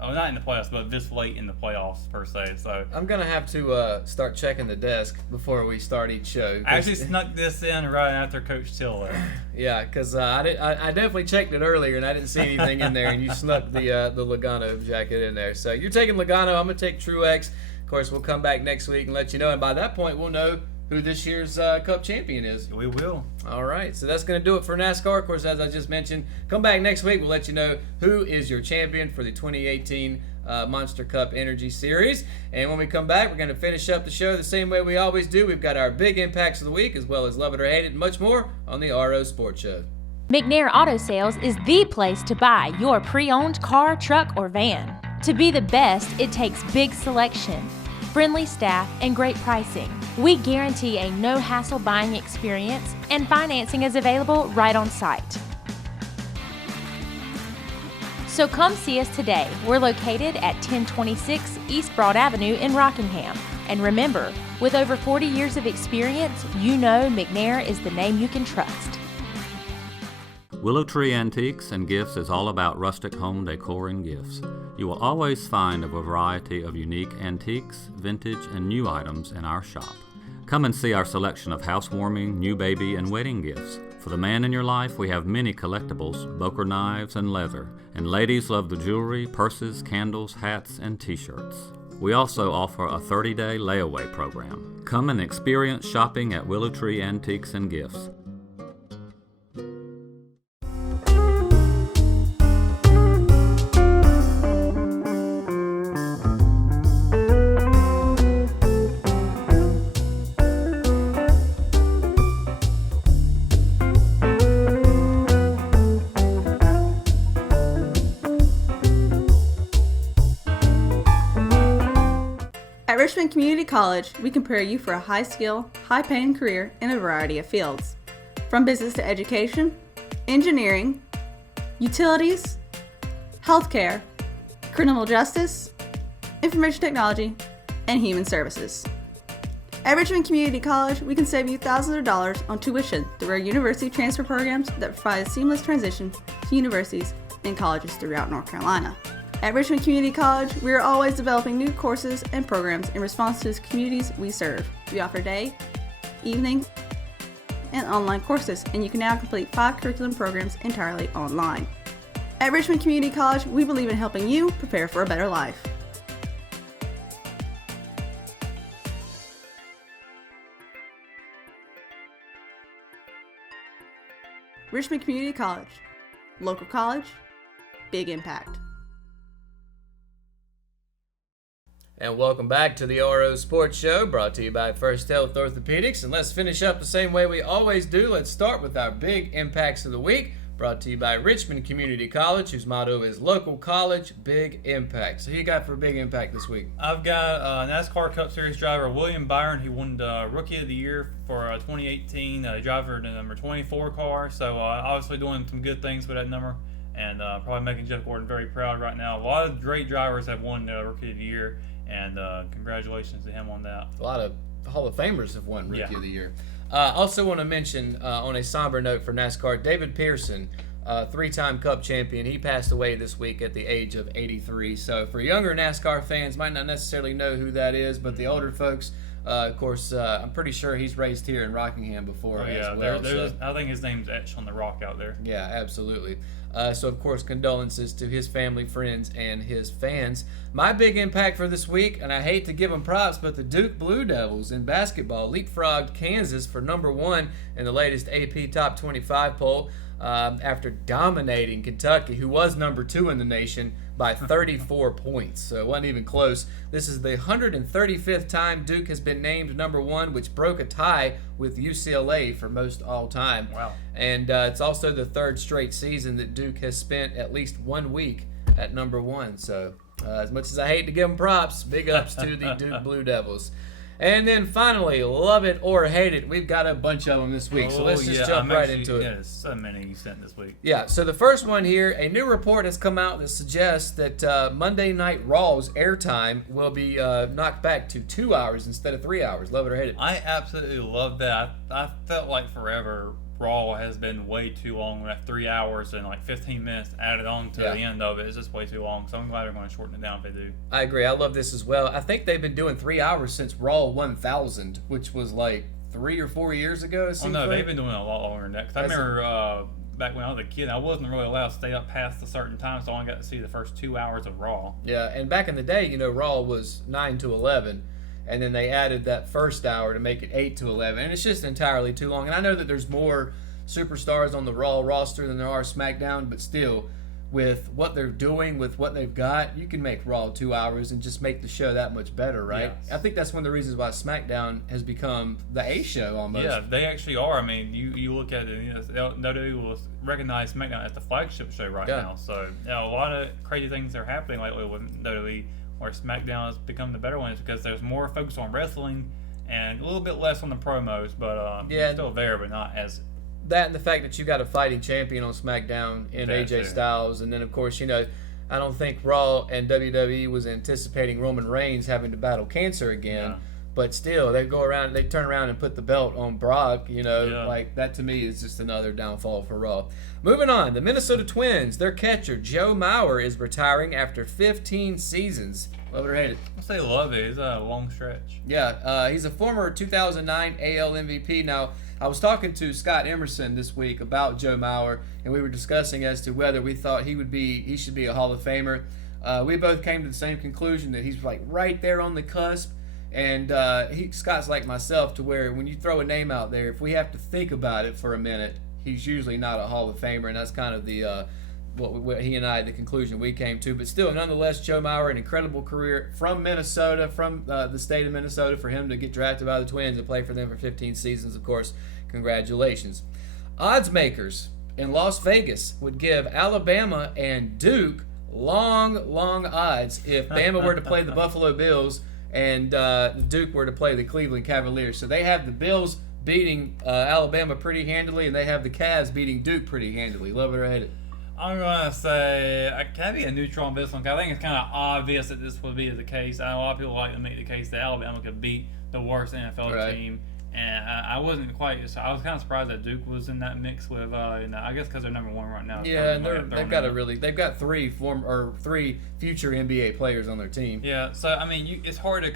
Not in the playoffs, but this late in the playoffs per se. So I'm gonna have to start checking the desk before we start each show. I actually snuck this in right after Coach Till left. Yeah, because I definitely checked it earlier and I didn't see anything in there, and you snuck the Logano jacket in there. So you're taking Logano. I'm gonna take Truex. Of course, we'll come back next week and let you know, and by that point, we'll know who this year's Cup champion is. We will. All right, so that's going to do it for NASCAR. Of course, as I just mentioned, come back next week. We'll let you know who is your champion for the 2018 Monster Cup Energy Series. And when we come back, we're going to finish up the show the same way we always do. We've got our big impacts of the week, as well as Love It or Hate It, and much more on the RO Sports Show. McNair Auto Sales is the place to buy your pre-owned car, truck, or van. To be the best, it takes big selection, friendly staff, and great pricing. We guarantee a no-hassle buying experience, and financing is available right on site. So come see us today. We're located at 1026 East Broad Avenue in Rockingham. And remember, with over 40 years of experience, you know McNair is the name you can trust. Willow Tree Antiques and Gifts is all about rustic home decor and gifts. You will always find a variety of unique antiques, vintage, and new items in our shop. Come and see our selection of housewarming, new baby, and wedding gifts. For the man in your life, we have many collectibles, Boker knives, and leather. And ladies love the jewelry, purses, candles, hats, and t-shirts. We also offer a 30-day layaway program. Come and experience shopping at Willow Tree Antiques and Gifts. At Richmond Community College, we can prepare you for a high-skill, high-paying career in a variety of fields. From business to education, engineering, utilities, healthcare, criminal justice, information technology, and human services. At Richmond Community College, we can save you thousands of dollars on tuition through our university transfer programs that provide a seamless transition to universities and colleges throughout North Carolina. At Richmond Community College, we are always developing new courses and programs in response to the communities we serve. We offer day, evening, and online courses, and you can now complete 5 curriculum programs entirely online. At Richmond Community College, we believe in helping you prepare for a better life. Richmond Community College. Local college, big impact. And welcome back to the RO Sports Show, brought to you by First Health Orthopedics. And let's finish up the same way we always do. Let's start with our big impacts of the week, brought to you by Richmond Community College, whose motto is Local College, Big Impact. So who you got for a big impact this week? I've got NASCAR Cup Series driver William Byron. He won the Rookie of the Year for 2018, driver the number 24 car. So obviously doing some good things with that number, and probably making Jeff Gordon very proud right now. A lot of great drivers have won the Rookie of the Year, and congratulations to him on that. A lot of Hall of Famers have won Rookie Yeah. of the Year. Also want to mention, on a somber note for NASCAR, David Pearson, 3-time Cup champion. He passed away this week at the age of 83. So for younger NASCAR fans, might not necessarily know who that is, but the older folks Of course, I'm pretty sure he's raised here in Rockingham before as well. So. I think his name's etched on the rock out there. Yeah, absolutely. So, of course, condolences to his family, friends, and his fans. My big impact for this week, and I hate to give them props, but the Duke Blue Devils in basketball leapfrogged Kansas for number 1 in the latest AP Top 25 poll after dominating Kentucky, who was number 2 in the nation, by 34 points. So it wasn't even close. This is the 135th time Duke has been named number 1, which broke a tie with UCLA for most all time. Wow. And it's also the 3rd straight season that Duke has spent at least 1 week at number 1. So as much as I hate to give them props, big ups to the Duke Blue Devils. And then finally, love it or hate it, we've got a bunch of them this week. So let's just jump right into it. Yeah, so many you sent this week. Yeah, so the first one here, a new report has come out that suggests that Monday Night Raw's airtime will be knocked back to 2 hours instead of 3 hours. Love it or hate it? I absolutely love that. I felt like forever Raw has been way too long. That 3 hours and like 15 minutes added on to the end of it is just way too long. So I'm glad they're going to shorten it down if they do. I agree. I love this as well. I think they've been doing 3 hours since Raw 1000, which was like 3 or 4 years ago. Oh no, they've been doing it a lot longer than that. 'Cause I remember back when I was a kid, I wasn't really allowed to stay up past a certain time, so I only got to see the first 2 hours of Raw. Yeah, and back in the day, Raw was 9 to 11. And then they added that first hour to make it 8 to 11. And it's just entirely too long. And I know that there's more superstars on the Raw roster than there are SmackDown, but still, with what they're doing, with what they've got, you can make Raw 2 hours and just make the show that much better, right? Yes. I think that's one of the reasons why SmackDown has become the A show almost. Yeah, they actually are. I mean, you look at it, WWE will recognize SmackDown as the flagship show right now. So, a lot of crazy things are happening lately with WWE, where SmackDown has become the better one, is because there's more focus on wrestling and a little bit less on the promos, but it's still there, but not as... That and the fact that you got a fighting champion on SmackDown in AJ Styles, and then of course I don't think Raw and WWE was anticipating Roman Reigns having to battle cancer again, but still they turn around and put the belt on Brock. Like that to me is just another downfall for Raw. Moving on, the Minnesota Twins, their catcher Joe Mauer is retiring after 15 seasons. Love it or hate it? I'll say love it. It's a long stretch. Yeah, he's a former 2009 AL MVP. Now, I was talking to Scott Emerson this week about Joe Mauer, and we were discussing as to whether we thought he should be a Hall of Famer. We both came to the same conclusion that he's like right there on the cusp, and Scott's like myself to where when you throw a name out there, if we have to think about it for a minute, he's usually not a Hall of Famer, and that's kind of the what he and I, the conclusion we came to. But still, nonetheless, Joe Mauer, an incredible career from Minnesota, from the state of Minnesota, for him to get drafted by the Twins and play for them for 15 seasons, of course, congratulations. Odds makers in Las Vegas would give Alabama and Duke long odds if Bama were to play the Buffalo Bills and Duke were to play the Cleveland Cavaliers. So they have the Bills beating Alabama pretty handily, and they have the Cavs beating Duke pretty handily. Love it or hate it? I'm going to say, can I be a neutral on this one? Because I think it's kind of obvious that this would be the case. A lot of people like to make the case that Alabama could beat the worst NFL team. And I wasn't quite, so I was kind of surprised that Duke was in that mix with, I guess because they're number 1 right now. Yeah, and they've got three future NBA players on their team. Yeah, so I mean, it's hard to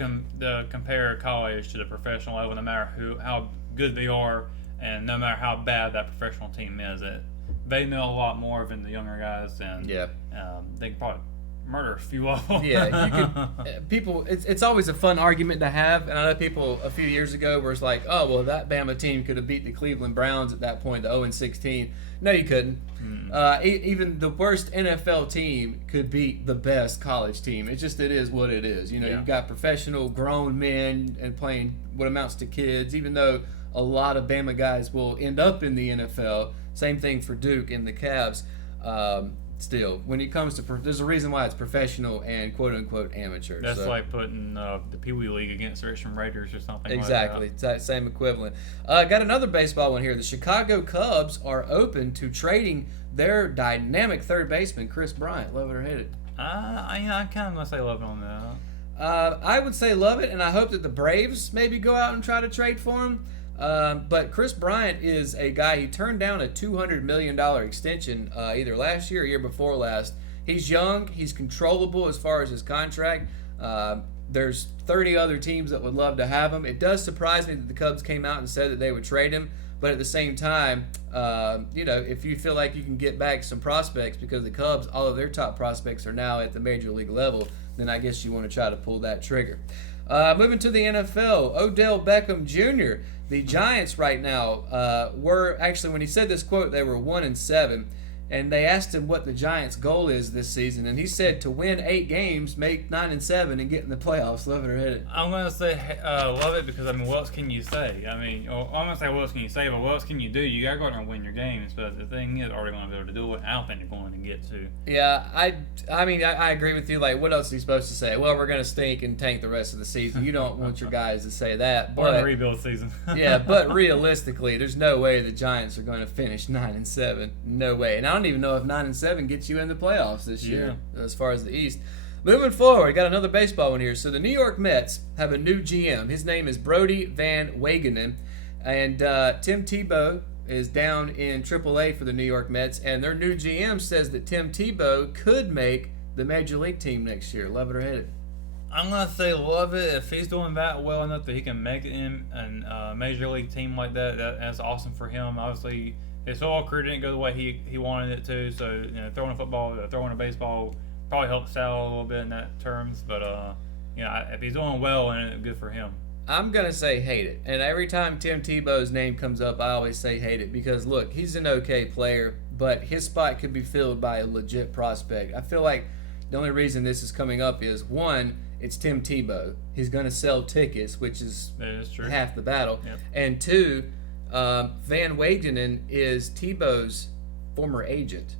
compare college to the professional level, no matter how good they are, and no matter how bad that professional team is. They know a lot more than the younger guys, and they can probably murder a few of them. Yeah, you could. People, it's always a fun argument to have, and I know people a few years ago were like, "Oh, well, that Bama team could have beat the Cleveland Browns at that point, the 0-16." No, you couldn't. Even the worst NFL team could beat the best college team. It is what it is. You've got professional grown men and playing what amounts to kids. Even though a lot of Bama guys will end up in the NFL. Same thing for Duke and the Cavs. Still, when it comes to there's a reason why it's professional and quote-unquote amateur. That's like putting the Pee Wee League against the Richmond Raiders or something exactly. like that. It's that same equivalent. Got another baseball one here. The Chicago Cubs are open to trading their dynamic third baseman, Chris Bryant. Love it or hate it? I kind of going to say love it on that. I would say love it, and I hope that the Braves maybe go out and try to trade for him. But Chris Bryant is a guy, he turned down a $200 million extension either last year or year before last. He's young. He's controllable as far as his contract. There's 30 other teams that would love to have him. It does surprise me that the Cubs came out and said that they would trade him. But at the same time, if you feel like you can get back some prospects, because the Cubs, all of their top prospects are now at the major league level, then I guess you want to try to pull that trigger. Moving to the NFL, Odell Beckham Jr. The Giants right now were actually, when he said this quote, they were 1-7. And they asked him what the Giants' goal is this season, and he said to win 8 games, make 9-7, and get in the playoffs. Love it or hate it. I'm gonna say love it because what else can you say? I'm gonna say what else can you say, but what else can you do? You gotta go out there and win your games. But the thing is, are they gonna be able to do it? I don't think they're going to get to. Yeah, I agree with you. Like, what else is he supposed to say? Well, we're gonna stink and tank the rest of the season. You don't want your guys to say that. Or the rebuild season. Yeah, but realistically, there's no way the Giants are going to finish 9-7. No way. And I don't even know if 9-7 gets you in the playoffs this year, as far as the East. Moving forward, got another baseball one here. So the New York Mets have a new GM. His name is Brodie Van Wagenen, and Tim Tebow is down in AAA for the New York Mets, and their new GM says that Tim Tebow could make the Major League team next year. Love it or hate it? I'm gonna say love it. If he's doing that well enough that he can make it in a Major League team like that, that's awesome for him. Obviously, his football career didn't go the way he wanted it to, so throwing a football, throwing a baseball probably helps out a little bit in that terms. But if he's doing well, and good for him. I'm gonna say hate it, and every time Tim Tebow's name comes up, I always say hate it because look, he's an okay player, but his spot could be filled by a legit prospect. I feel like the only reason this is coming up is one, it's Tim Tebow. He's gonna sell tickets, which is half the battle, and two. Van Wagenen is Tebow's former agent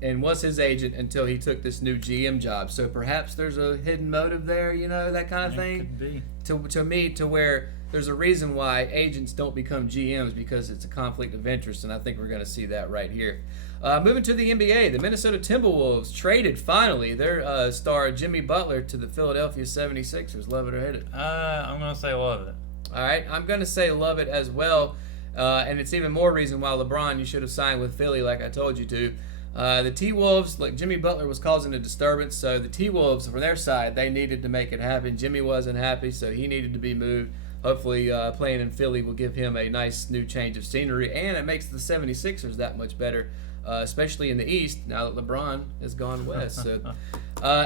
and was his agent until he took this new GM job. So perhaps there's a hidden motive there, that kind of thing. Could be. To me, to where there's a reason why agents don't become GMs because it's a conflict of interest, and I think we're going to see that right here. Moving to the NBA, the Minnesota Timberwolves traded finally their star Jimmy Butler to the Philadelphia 76ers. Love it or hate it? I'm going to say love it. All right, I'm going to say love it as well. And it's even more reason why LeBron, you should have signed with Philly like I told you to. The T-Wolves, look, Jimmy Butler was causing a disturbance, so the T-Wolves, from their side, they needed to make it happen. Jimmy wasn't happy, so he needed to be moved. Hopefully playing in Philly will give him a nice new change of scenery, and it makes the 76ers that much better, especially in the East, now that LeBron has gone west. So,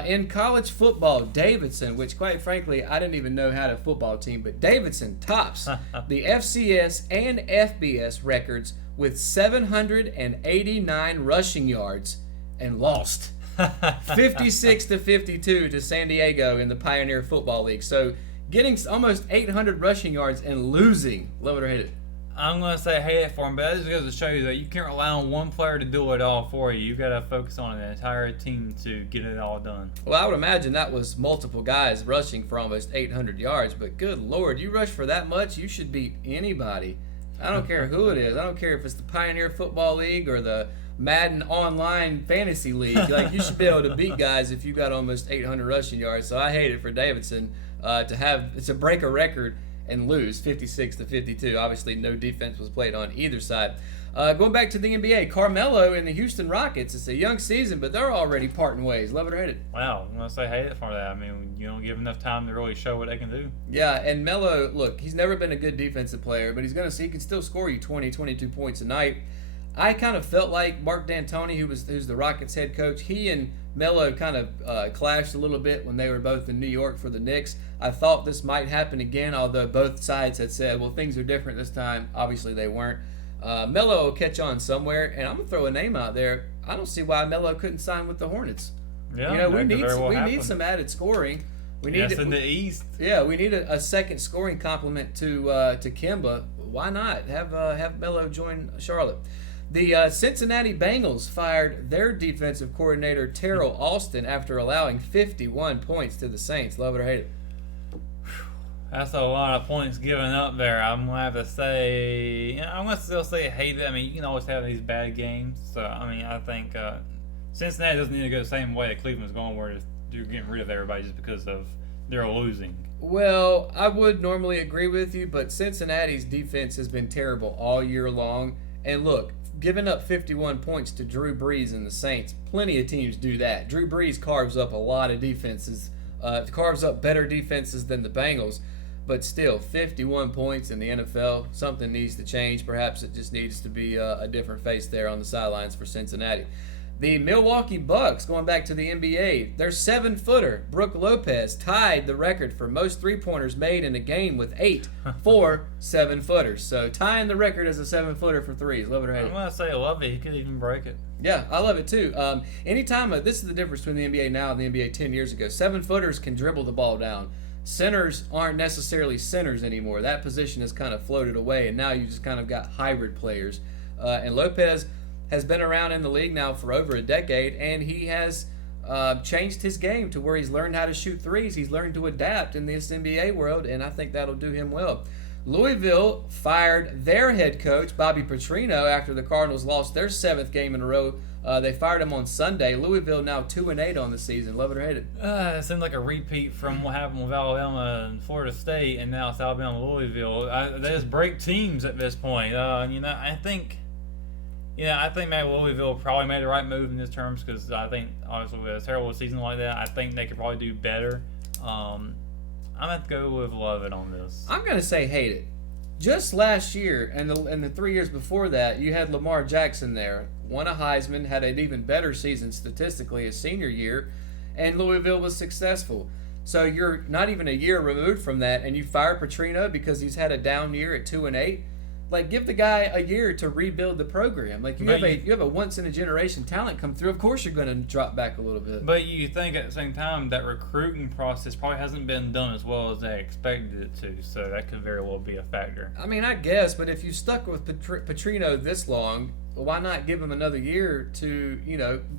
in college football, Davidson, which quite frankly, I didn't even know had a football team, but Davidson tops the FCS and FBS records with 789 rushing yards and lost 56-52 to San Diego in the Pioneer Football League. So getting almost 800 rushing yards and losing. Love it or hate it? I'm going to say hate it for him, but that just goes to show you that you can't rely on one player to do it all for you. You got to focus on an entire team to get it all done. Well, I would imagine that was multiple guys rushing for almost 800 yards, but good Lord, you rush for that much, you should beat anybody. I don't care who it is. I don't care if it's the Pioneer Football League or the Madden Online Fantasy League. Like, you should be able to beat guys if you got almost 800 rushing yards. So I hate it for Davidson to break a record and lose 56-52. Obviously, no defense was played on either side. Going back to the NBA, Carmelo and the Houston Rockets. It's a young season, but they're already parting ways. Love it or hate it? Wow, I'm going to say hate it for that. I mean, you don't give enough time to really show what they can do. Yeah, and Melo, look, he's never been a good defensive player, but he can still score you 20, 22 points a night. I kind of felt like Mark D'Antoni, who's the Rockets head coach, he and Melo kind of clashed a little bit when they were both in New York for the Knicks. I thought this might happen again, although both sides had said, well, things are different this time. Obviously, they weren't. Melo will catch on somewhere, and I'm going to throw a name out there. I don't see why Melo couldn't sign with the Hornets. Yeah, we need some added scoring. We need in the East. Yeah, we need a second scoring complement to Kemba. Why not have Melo join Charlotte? The Cincinnati Bengals fired their defensive coordinator Terrell Austin after allowing 51 points to the Saints. Love it or hate it? That's a lot of points given up there. I'm going to have to say, I'm going to still say hate it. I mean, you can always have these bad games. So, I mean, I think Cincinnati doesn't need to go the same way that Cleveland's going, where you're getting rid of everybody just because of they're losing. Well, I would normally agree with you, but Cincinnati's defense has been terrible all year long. And look, giving up 51 points to Drew Brees and the Saints, plenty of teams do that. Drew Brees carves up a lot of defenses carves up better defenses than the Bengals. But still, 51 points in the NFL. Something needs to change. Perhaps it just needs to be a different face there on the sidelines for Cincinnati. The Milwaukee Bucks, going back to the NBA, their 7-footer, Brook Lopez, tied the record for most three-pointers made in a game with 8 for 7-footers. So tying the record as a 7-footer for threes. Love it or hate it? I'm going to say I love it. He could even break it. Yeah, I love it too. Anytime, this is the difference between the NBA now and the NBA 10 years ago. 7-footers can dribble the ball down. Centers aren't necessarily centers anymore. That position has kind of floated away, and now you just kind of got hybrid players. And Lopez has been around in the league now for over a decade, and he has changed his game to where he's learned how to shoot threes. He's learned to adapt in this NBA world, and I think that'll do him well. Louisville fired their head coach, Bobby Petrino, after the Cardinals lost their 7th game in a row. They fired him on Sunday. Louisville now 2-8 on the season. Love it or hate it? It seems like a repeat from what happened with Alabama and Florida State, and now it's Alabama Louisville. They just break teams at this point. I think maybe Louisville probably made the right move in this terms, because I think obviously with a terrible season like that, I think they could probably do better. I'm gonna have to go with love it on this. I'm gonna say hate it. Just last year and the 3 years before that, you had Lamar Jackson there, won a Heisman, had an even better season statistically his senior year, and Louisville was successful. So you're not even a year removed from that, and you fire Petrino because he's had a down year at 2-8. Like, give the guy a year to rebuild the program. Like, you have a once in a generation talent come through. Of course, you're going to drop back a little bit. But you think at the same time that recruiting process probably hasn't been done as well as they expected it to. So that could very well be a factor. I mean, I guess, but if you stuck with Petrino this long, well, why not give him another year to,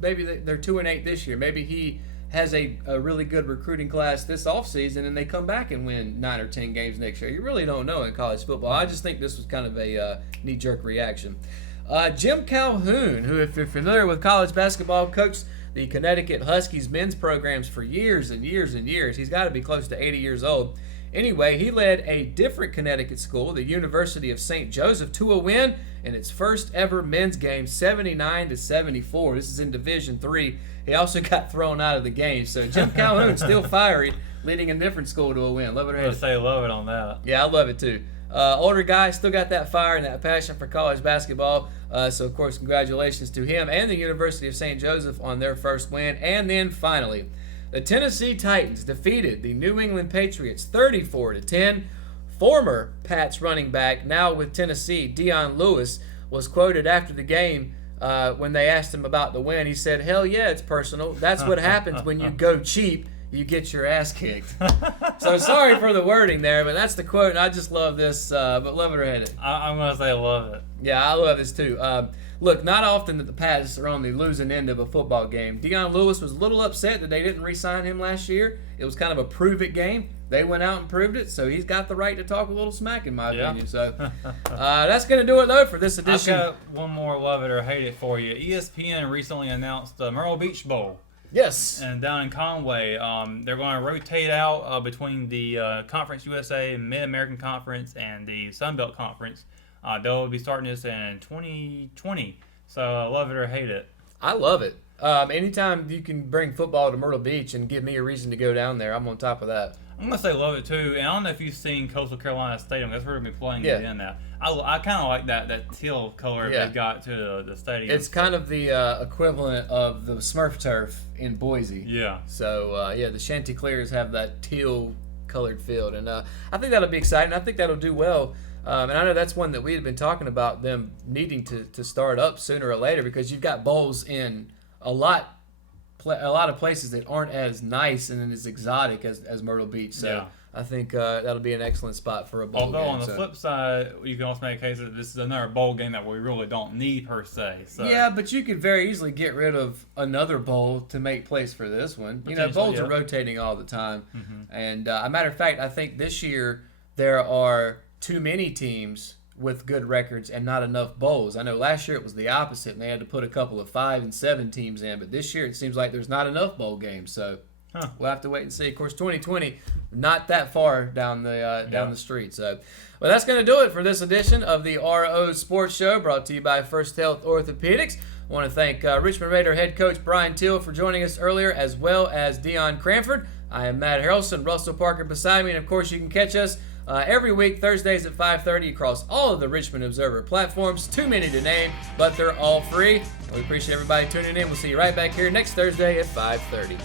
maybe they're 2-8 this year. Maybe he has a really good recruiting class this offseason, and they come back and win 9 or 10 games next year. You really don't know in college football. I just think this was kind of a knee-jerk reaction. Jim Calhoun, who, if you're familiar with college basketball, coached the Connecticut Huskies men's programs for years and years and years. He's got to be close to 80 years old. Anyway, he led a different Connecticut school, the University of St. Joseph, to a win in its first ever men's game, 79-74. This is in Division III. He also got thrown out of the game. So Jim Calhoun still fiery, leading a different school to a win. Love it or hate it? I say love it on that. Yeah, I love it too. Older guy, still got that fire and that passion for college basketball. So, of course, congratulations to him and the University of St. Joseph on their first win. And then, finally, the Tennessee Titans defeated the New England Patriots 34-10. Former Pats running back, now with Tennessee, Dion Lewis, was quoted after the game when they asked him about the win. He said, "Hell yeah, it's personal. That's what happens when you go cheap. You get your ass kicked." So sorry for the wording there, but that's the quote, and I just love this, but love it or hate it. I'm going to say love it. Yeah, I love this too. Look, not often that the Pats are on the losing end of a football game. Dion Lewis was a little upset that they didn't re-sign him last year. It was kind of a prove-it game. They went out and proved it, so he's got the right to talk a little smack, in my opinion. So that's going to do it, though, for this edition. I've got one more love it or hate it for you. ESPN recently announced the Myrtle Beach Bowl. Yes. And down in Conway, they're going to rotate out between the Conference USA, Mid-American Conference, and the Sun Belt Conference. They'll be starting this in 2020. So love it or hate it. I love it. Anytime you can bring football to Myrtle Beach and give me a reason to go down there, I'm on top of that. I'm going to say love it too. And I don't know if you've seen Coastal Carolina Stadium. That's where they'll be playing it in that. I kind of like that teal color they got to the stadium. It's kind of the equivalent of the Smurf turf in Boise. Yeah. So, the Chanticleers have that teal colored field. And I think that'll be exciting. I think that'll do well. And I know that's one that we had been talking about, them needing to start up sooner or later, because you've got bowls in a lot of places that aren't as nice and as exotic as Myrtle Beach. So I think that'll be an excellent spot for a bowl game. Although on the flip side, you can also make a case that this is another bowl game that we really don't need per se. So. Yeah, but you could very easily get rid of another bowl to make place for this one. Bowls are rotating all the time. Mm-hmm. And a matter of fact, I think this year there are too many teams with good records and not enough bowls. I know last year it was the opposite, and they had to put a couple of 5 and 7 teams in, but this year it seems like there's not enough bowl games, so we'll have to wait and see. Of course, 2020, not that far down the street. So, well, that's going to do it for this edition of the RO Sports Show, brought to you by First Health Orthopedics. I want to thank Richmond Raider head coach Brian Till for joining us earlier, as well as Deion Cranford. I am Matt Harrelson, Russell Parker beside me, and of course you can catch us every week, Thursdays at 5:30 across all of the Richmond Observer platforms. Too many to name, but they're all free. We appreciate everybody tuning in. We'll see you right back here next Thursday at 5:30.